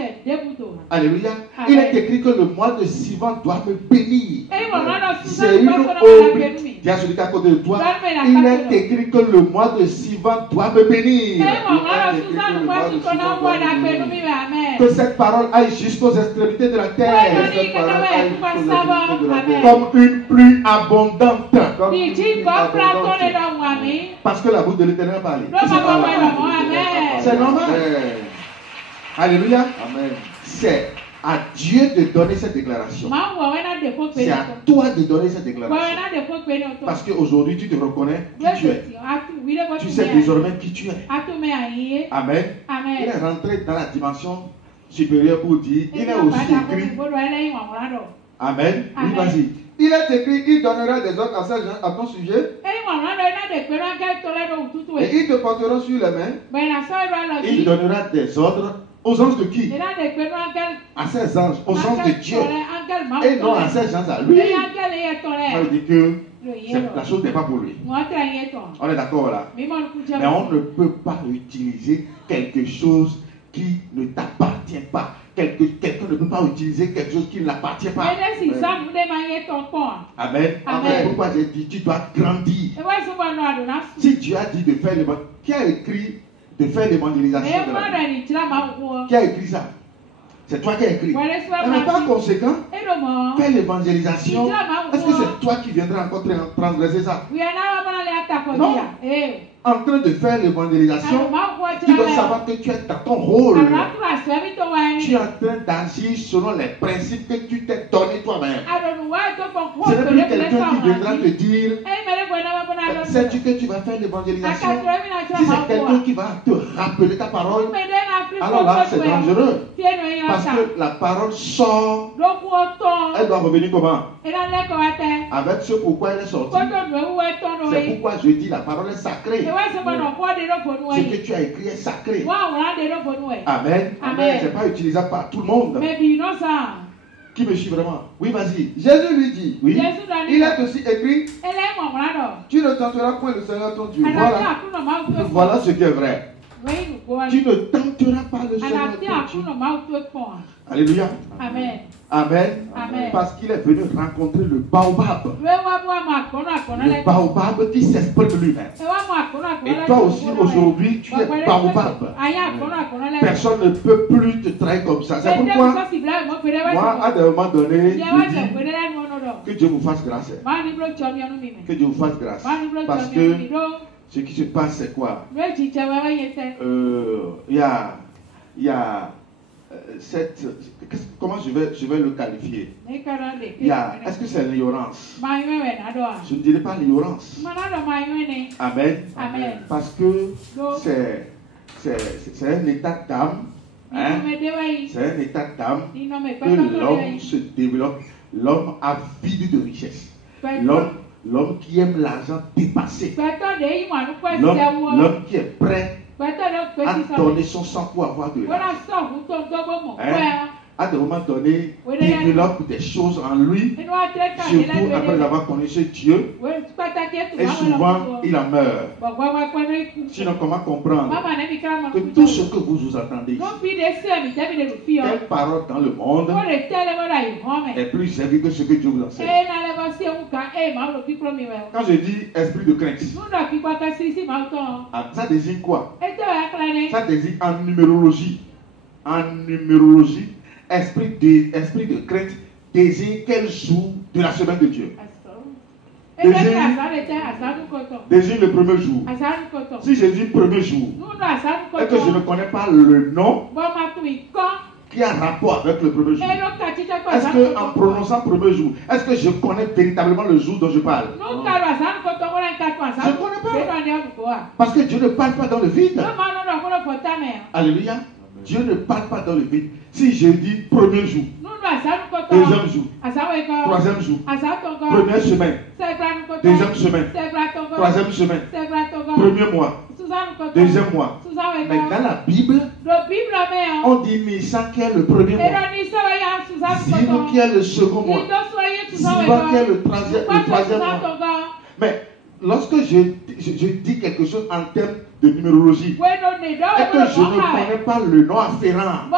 Alléluia. Il est écrit que le mois de Sivan doit me bénir. C'est une obligation. Dis à celui qui est à côté de toi, il est écrit que le mois de Sivan doit me bénir. Que cette parole aille jusqu'aux extrémités de la terre. Comme une pluie abondante. Parce que la bouche de l'Éternel a parlé. C'est normal. Alléluia. Amen. C'est à Dieu de donner cette déclaration. C'est à toi de donner cette déclaration. Parce qu'aujourd'hui, tu te reconnais qui tu es. Tu sais désormais qui tu es. Amen. Il est rentré dans la dimension supérieure pour dire, il est aussi écrit. Amen. Oui, vas-y. Il est écrit, il donnera des ordres à ces gens à ton sujet. Et ils te porteront sur les mains. Il donnera des ordres aux anges de qui? À ces anges, aux anges de Dieu. Et non à ces gens à lui. Ça veut dire que la chose n'est pas pour lui. On est d'accord là? Mais on ne peut pas utiliser quelque chose qui ne t'appartient pas. Quelqu'un ne peut pas utiliser quelque chose qui ne l'appartient pas. Amen. Amen. Pourquoi j'ai dit tu dois grandir? Si Dieu a dit de faire l'évangélisation, qui a écrit de faire l'évangélisation? Qui a écrit ça? C'est toi qui as écrit. Mais par conséquent, faire l'évangélisation, est-ce que c'est toi qui viendras encore transgresser ça? Non. En train de faire l'évangélisation, tu dois savoir que tu es dans ton rôle. Tu es en train d'agir selon les principes que tu t'es donné toi-même. Ce n'est plus quelqu'un qui viendra te dire, sais-tu que tu vas faire l'évangélisation? Si c'est quelqu'un qui va te rappeler ta parole, alors là c'est dangereux. Parce que la parole sort, elle doit revenir comment? Avec ce pourquoi elle est sortie. C'est pourquoi je dis la parole est sacrée. Ce que tu as écrit est sacré. Amen. Amen. C'est pas utilisable par tout le monde. Qui me suit vraiment? Oui, vas-y. Jésus lui dit, oui. Il est aussi écrit, tu ne tenteras point le Seigneur ton Dieu. Voilà ce qui est vrai. Tu ne tenteras pas le Seigneur ton Dieu. Alléluia. Amen. Amen. Amen. Parce qu'il est venu rencontrer le baobab. Le baobab qui s'exprime lui-même. Et toi aussi aujourd'hui, tu es baobab. Personne ne peut plus te trahir comme ça. C'est pourquoi moi, à des moments donnés, je dis que Dieu vous fasse grâce. Que Dieu vous fasse grâce. Parce que ce qui se passe, c'est quoi? Il y a comment je vais le qualifier? Est-ce que c'est l'ignorance? Je ne dirais pas l'ignorance. Amen. Amen. Parce que c'est un état d'âme. Hein? C'est un état d'âme que l'homme se développe. L'homme avide de richesse. L'homme qui aime l'argent dépassé. L'homme qui est prêt à donner son sang pour avoir de l'argent. À des moments donnés, développe des choses en lui, surtout après avoir connu ce Dieu, et souvent il en meurt. Sinon, comment comprendre que tout ce que vous entendez, quelle parole dans le monde est plus sévère que ce que Dieu vous enseigne? Quand je dis esprit de crainte, ça désigne quoi? Ça désigne en numérologie. En numérologie, esprit de crainte désigne quel jour de la semaine de Dieu. Désigne le premier jour. Si je dis premier jour, et que je ne connais pas le nom qui a rapport avec le premier jour, est-ce qu'en prononçant premier jour, est-ce que je connais véritablement le jour dont je parle? Je ne connais pas. Parce que Dieu ne parle pas dans le vide. Alléluia. Dieu ne parle pas dans le vide. Si je dis premier jour, deuxième jour, troisième jour, première semaine, deuxième semaine, troisième semaine, premier mois, deuxième mois. Mais dans la Bible, on dit Nissan qui est le premier mois, Ziv qui est le second mois, Ziva qui est le troisième mois. Mais lorsque je dis quelque chose en termes de numérologie, et que je ne connais pas le nom afférent,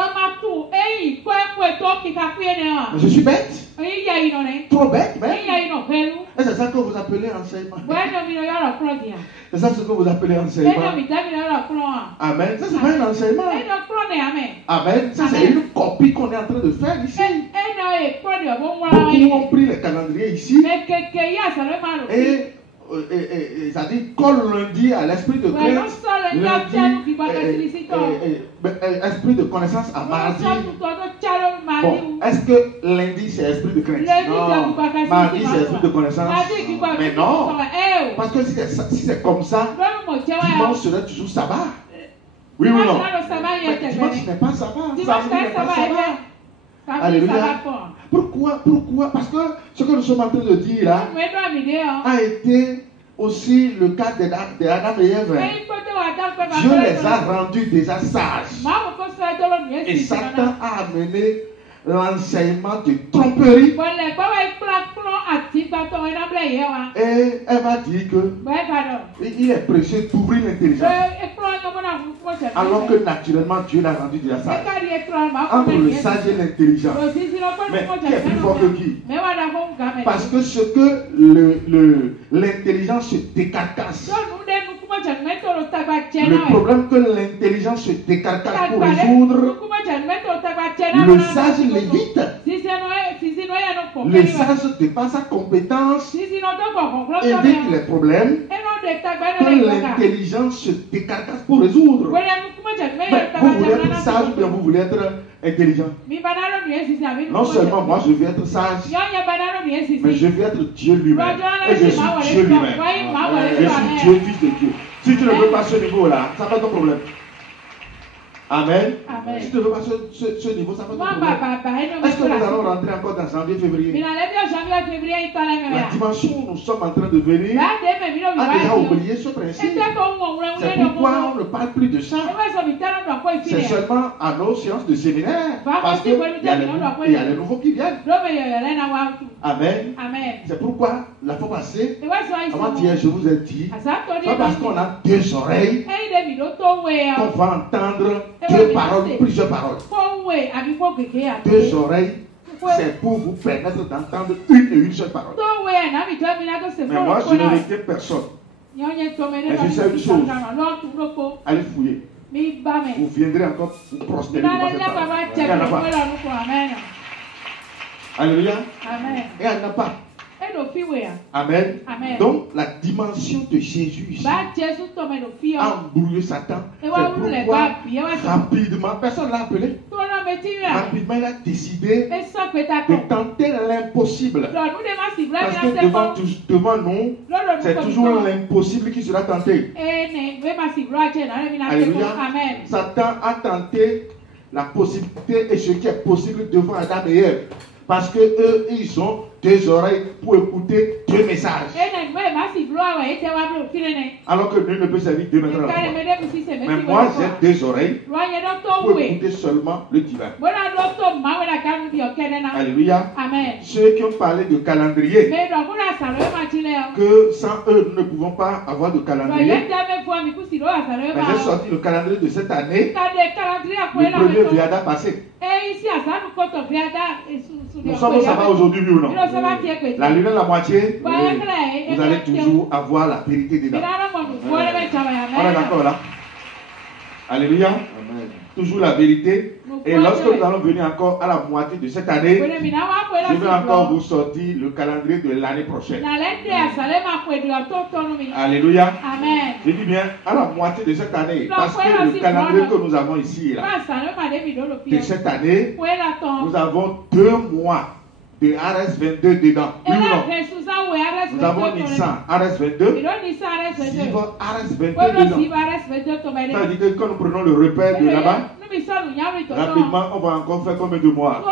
mais je suis bête, trop bête, mais et c'est ça que vous appelez enseignement. C'est ça ce que vous appelez enseignement. Amen. Ça c'est pas un enseignement. Amen. Ça c'est une copie qu'on est en train de faire ici. Beaucoup ont pris les calendriers ici et ça dit colle lundi à l'esprit de crainte, esprit de connaissance à mardi. Bon, est-ce que lundi c'est esprit de crainte? Non. Mardi c'est esprit de connaissance? Mais non. Parce que si c'est comme ça, dimanche serait toujours sabbat. Oui ou non? Mais dimanche n'est pas sabbat. Samedi n'est pas sabbat. Alléluia. Pourquoi? Parce que ce que nous sommes en train de dire là a été aussi le cas d'Adam et Ève. Dieu les a rendus déjà sages. Et Satan a amené l'enseignement de tromperie. Et elle va dire que il est prêché d'ouvrir l'intelligence. Alors que naturellement Dieu l'a rendu déjà sage. Entre le sage et l'intelligent. Mais qui est plus fort que qui? Parce que ce que l'intelligence se décarcasse. Le problème que l'intelligence se décarcasse pour résoudre, le sage l'évite. Le sage dépasse sa compétence, évite les problèmes que l'intelligence se décarcasse pour résoudre. Mais vous voulez être sage ou bien vous voulez être intelligent? Non seulement moi je veux être sage, mais je veux être Dieu lui-même. Et je suis Dieu lui-même. Je suis Dieu, fils de Dieu. Si tu ne veux pas ce niveau-là, ça va être ton problème. Amen. Si tu ne veux pas ce niveau, ça va être ton problème. Est-ce que nous allons rentrer encore dans janvier, février? La dimension où nous sommes en train de venir a déjà oublié ce principe. C'est pourquoi on ne parle plus de ça. C'est seulement à nos séances de séminaire. Parce qu'il y a les nouveaux qui viennent. Amen. C'est pourquoi la fois passée, avant-hier, je vous ai dit, pas parce qu'on a deux oreilles qu'on va entendre deux paroles, plusieurs paroles. Deux oreilles, c'est pour vous permettre d'entendre une et une seule parole. Mais moi, je ne retiens personne. Mais je sais une chose. Allez fouiller. Vous viendrez encore vous prosterner devant cette parole. Alléluia. Et elle n'a pas. Amen. Donc la dimension de Jésus a embrouillé Satan. C'est pourquoi rapidement, personne ne l'a appelé. Rapidement il a décidé de tenter l'impossible. Parce que devant nous, c'est toujours l'impossible qui sera tenté. Alléluia. Satan a tenté la possibilité et ce qui est possible devant Adam et Ève. Parce que eux, ils ont deux oreilles pour écouter deux messages. Alors que Dieu ne peut servir deux messages à la fois. Mais moi, j'ai deux oreilles pour écouter seulement le divin. Alléluia. Ceux qui ont parlé de calendrier, que sans eux, nous ne pouvons pas avoir de calendrier. Mais j'ai sorti le calendrier de cette année, le premier Viada passé. Nous sommes au sabbat aujourd'hui, oui ou non? La lune est la moitié, vous allez toujours avoir la vérité dedans. On est d'accord là? Alléluia. Amen. Toujours la vérité. Et lorsque nous allons venir encore à la moitié de cette année, je vais encore vous sortir le calendrier de l'année prochaine. Alléluia. Amen. Je dis bien à la moitié de cette année. Parce que le calendrier que nous avons ici, là, de cette année, nous avons 2 mois de RS22 dedans. Oui ou non? Nous avons Nissan RS22. Siva RS22 dedans. Ça veut dire que quand nous prenons le repère de là-bas, rapidement, on va encore faire combien de mois?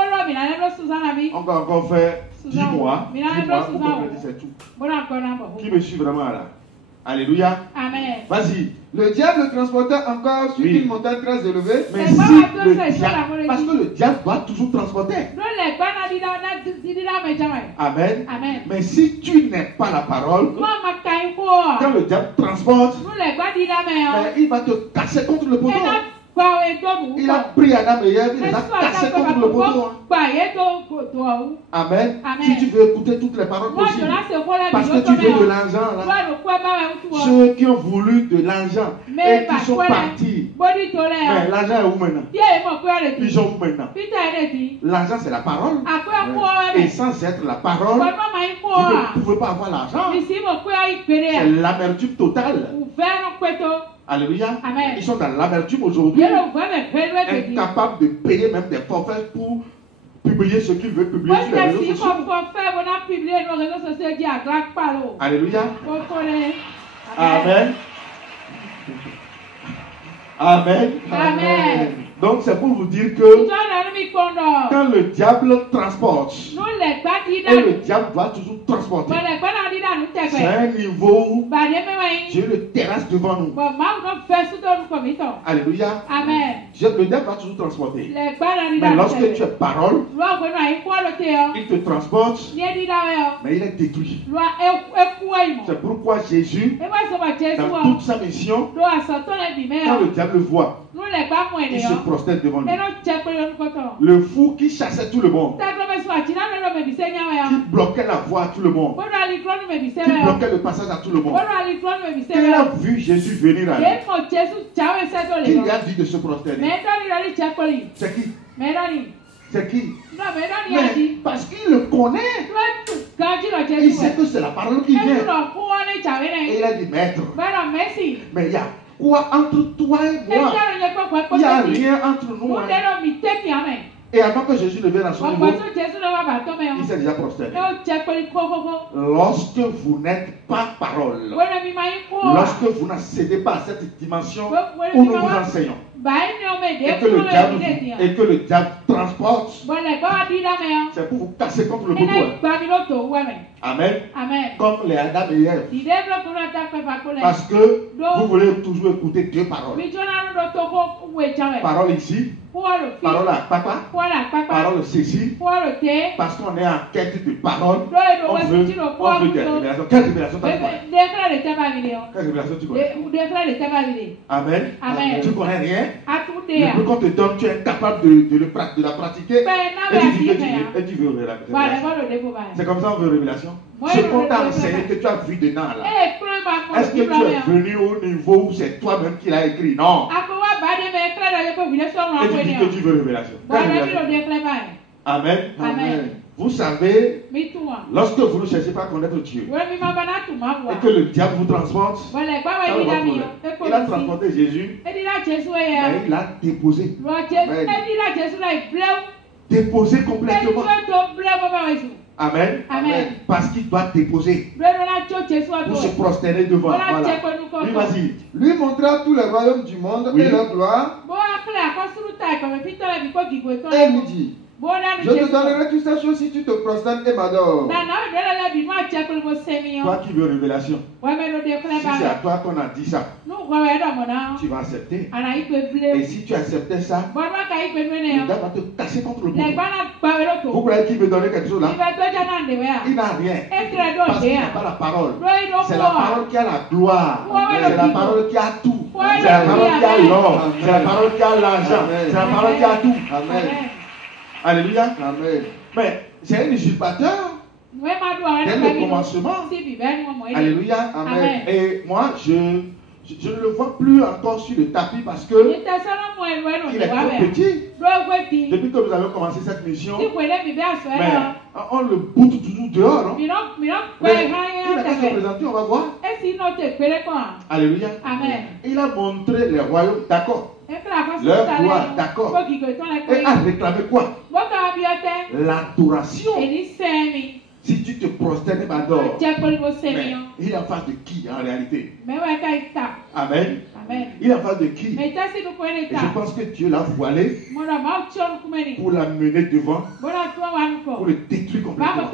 On va encore faire 10 mois. 10 mois pour compléter, c'est tout. Qui me suit vraiment là? Alléluia. Amen. Vas-y. Le diable le transportait encore sur une montagne très élevée. Mais si le diable, parce que le diable doit toujours transporter. Amen. Amen. Mais si tu n'es pas la parole, quand le diable transporte, il va te casser contre le poteau. Il a pris Adam et Ève, il les a cassés contre le poteau. Amen. Si tu veux écouter toutes les paroles possibles, parce que tu veux de l'argent, là. Ceux qui ont voulu de l'argent et qui sont partis, mais l'argent est où maintenant? Ils sont où maintenant? L'argent c'est la parole. Et sans être la parole, vous ne pouvez pas avoir l'argent. C'est l'amertume totale. Alléluia. Amen. Ils sont dans l'amertume aujourd'hui, incapables de payer même des forfaits pour publier ce qu'ils veulent publier sur les réseaux sociaux. Alléluia. Amen. Amen. Amen. Donc c'est pour vous dire que quand le diable transporte, et le diable va toujours transporter, c'est un niveau où Dieu le terrasse devant nous. Alléluia. Amen. Le diable va toujours transporter. Mais lorsque tu es parole, il te transporte, mais il est détruit. C'est pourquoi Jésus, dans toute sa mission, quand le diable le voit, il se prosterne devant lui. Le fou qui chassait tout le monde, qui bloquait la voie à tout le monde, qui bloquait le passage à tout le monde, quand il a vu Jésus venir à lui, qui lui a dit de se prosterner? C'est qui? C'est qui? Mais parce qu'il le connaît, il sait que c'est la parole qui vient. Et il a dit, maître, mais il y a quoi entre toi et moi? Il n'y a rien entre nous. Et avant que Jésus ne vienne à son niveau, il s'est déjà prosterné. Lorsque vous n'êtes pas parole, lorsque vous n'accédez pas à cette dimension où nous vous enseignons, et que le diable transporte, c'est pour vous casser contre le poteau. Amen. Comme les Adam et Ève. Parce que vous voulez toujours écouter deux paroles. Parole ici, parole à papa, parole ceci. Parce qu'on est en quête de parole, on veut des révélations. Quelle révélation tu connais? Quelle révélation tu connais? Amen. Tu connais rien. Le plus qu'on te donne, tu es incapable de la pratiquer. Et tu veux révélation. C'est comme ça on veut révélation. Ce qu'on t'a enseigné, que tu as vu dedans là. Est-ce que tu es venu au niveau où c'est toi-même qui l'as écrit? Non. Et tu dis que tu veux révélation. Amen. Amen. Vous savez, lorsque vous ne cherchez pas à connaître Dieu, et que le diable vous transporte, il a transporté Jésus, mais il l'a déposé. Déposé complètement. Amen. Parce qu'il doit déposer pour se prosterner devant. Voilà. Lui, vas-y. Lui montra tous les royaumes du monde et leur gloire. Et lui dit, je te donnerai toutes ces choses si tu te prosternes et m'adores. Toi qui veux révélation, si c'est à toi qu'on a dit ça, tu vas accepter. Et si tu acceptais ça, le gars va te casser contre le poteau. Vous croyez qu'il veut donner quelque chose là? Il n'a rien. Parce qu'il n'a pas la parole. C'est la parole qui a la gloire. C'est la parole qui a tout. C'est la parole qui a l'or. C'est la parole qui a l'argent. C'est la parole qui a tout. Amen. Alléluia. Amen. Mais c'est un usurpateur. Dès le commencement. Alléluia. Amen. Et moi, Je ne le vois plus encore sur le tapis parce que il est trop petit. Depuis que nous avons commencé cette mission, mais on le boute toujours dehors, non? Mais il a qu'à se présenter, on va voir. Alléluia. Amen. Il a montré les royaumes, d'accord. Leur gloire, d'accord. Et a réclamé quoi? L'adoration. Si tu te prosternes et m'adores, il est en face de qui en réalité? Amen. Il est en face de qui? Et je pense que Dieu l'a voilé pour la mener devant, pour le détruire complètement.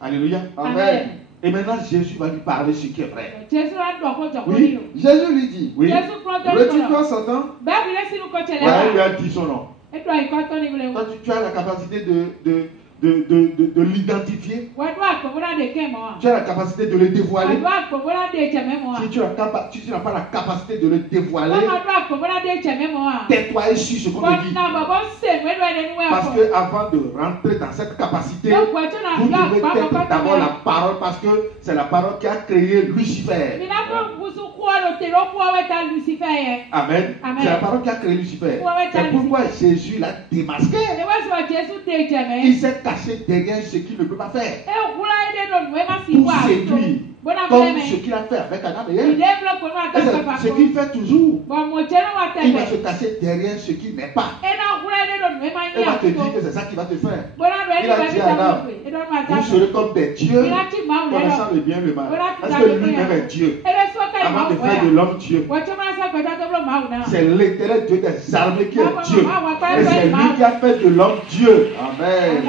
Alléluia. Amen. Et maintenant Jésus va lui parler ce qui est vrai. Oui. Jésus lui dit, oui. Retire-toi Satan. Il lui a dit son nom. Toi, tu as la capacité de l'identifier. Tu as la capacité de le dévoiler. Si tu n'as pas la capacité de le dévoiler, tais-toi et suis ce qu'on te dit. Parce que avant de rentrer dans cette capacité, vous devez être d'abord la parole, parce que c'est la parole qui a créé Lucifer. Amen. C'est la parole qui a créé Lucifer. C'est pourquoi Jésus l'a démasqué. Il s'est caché derrière ce qu'il ne peut pas faire pour séduire, comme ce qu'il a fait avec Adam et Ève. C'est ce qu'il fait toujours. Il va se cacher derrière ce qu'il n'est pas. Il va te dire que c'est ça qui va te faire. Il a dit à Adam, vous serez comme des dieux, connaissant le bien et le mal. Parce que lui-même est Dieu. Avant de faire de l'homme Dieu, c'est l'Éternel Dieu des armées qui est Dieu. Et c'est lui qui a fait de l'homme Dieu. Amen.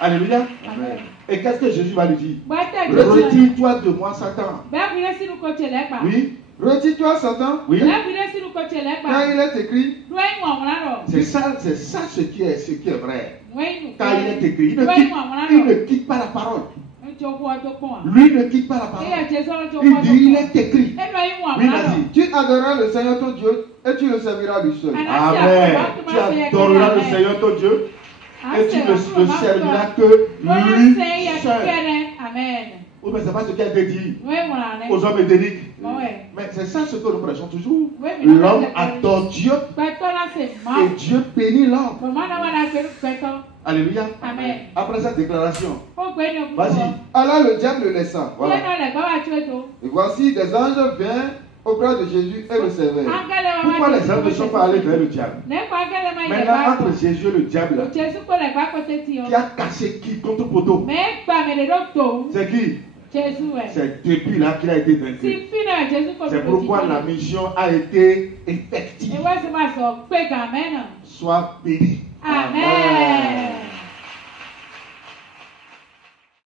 Alléluia. Amen. Et qu'est-ce que Jésus va lui dire? Retire-toi de moi, Satan. Oui. Retire-toi, Satan. Oui. Car il est écrit. C'est ça ce qui est vrai. Car il est écrit. Il ne quitte pas la parole. Lui ne quitte pas la parole. Il dit, il est écrit. Oui, vas-y. Tu adoreras le Seigneur ton Dieu et tu le serviras lui seul. Amen. Tu adoreras le Seigneur ton Dieu et tu ne le serviras que lui seul. Amen. Oui, mais ce n'est pas ce qui a été dit aux hommes édéniques. Mais c'est ça ce que nous prêchons toujours. L'homme adore Dieu et Dieu bénit l'homme. Alléluia. Amen. Après cette déclaration, vas-y. Alors le diable le laissa. Voilà. Et voici des anges vinrent auprès de Jésus et le servaient. Pourquoi les anges ne sont pas allés vers le diable? Maintenant, entre Jésus et le diable, qui a caché qui contre poteau? C'est qui? C'est depuis là qu'il a été vaincu. C'est pourquoi la mission a été effective. Sois béni. Amen.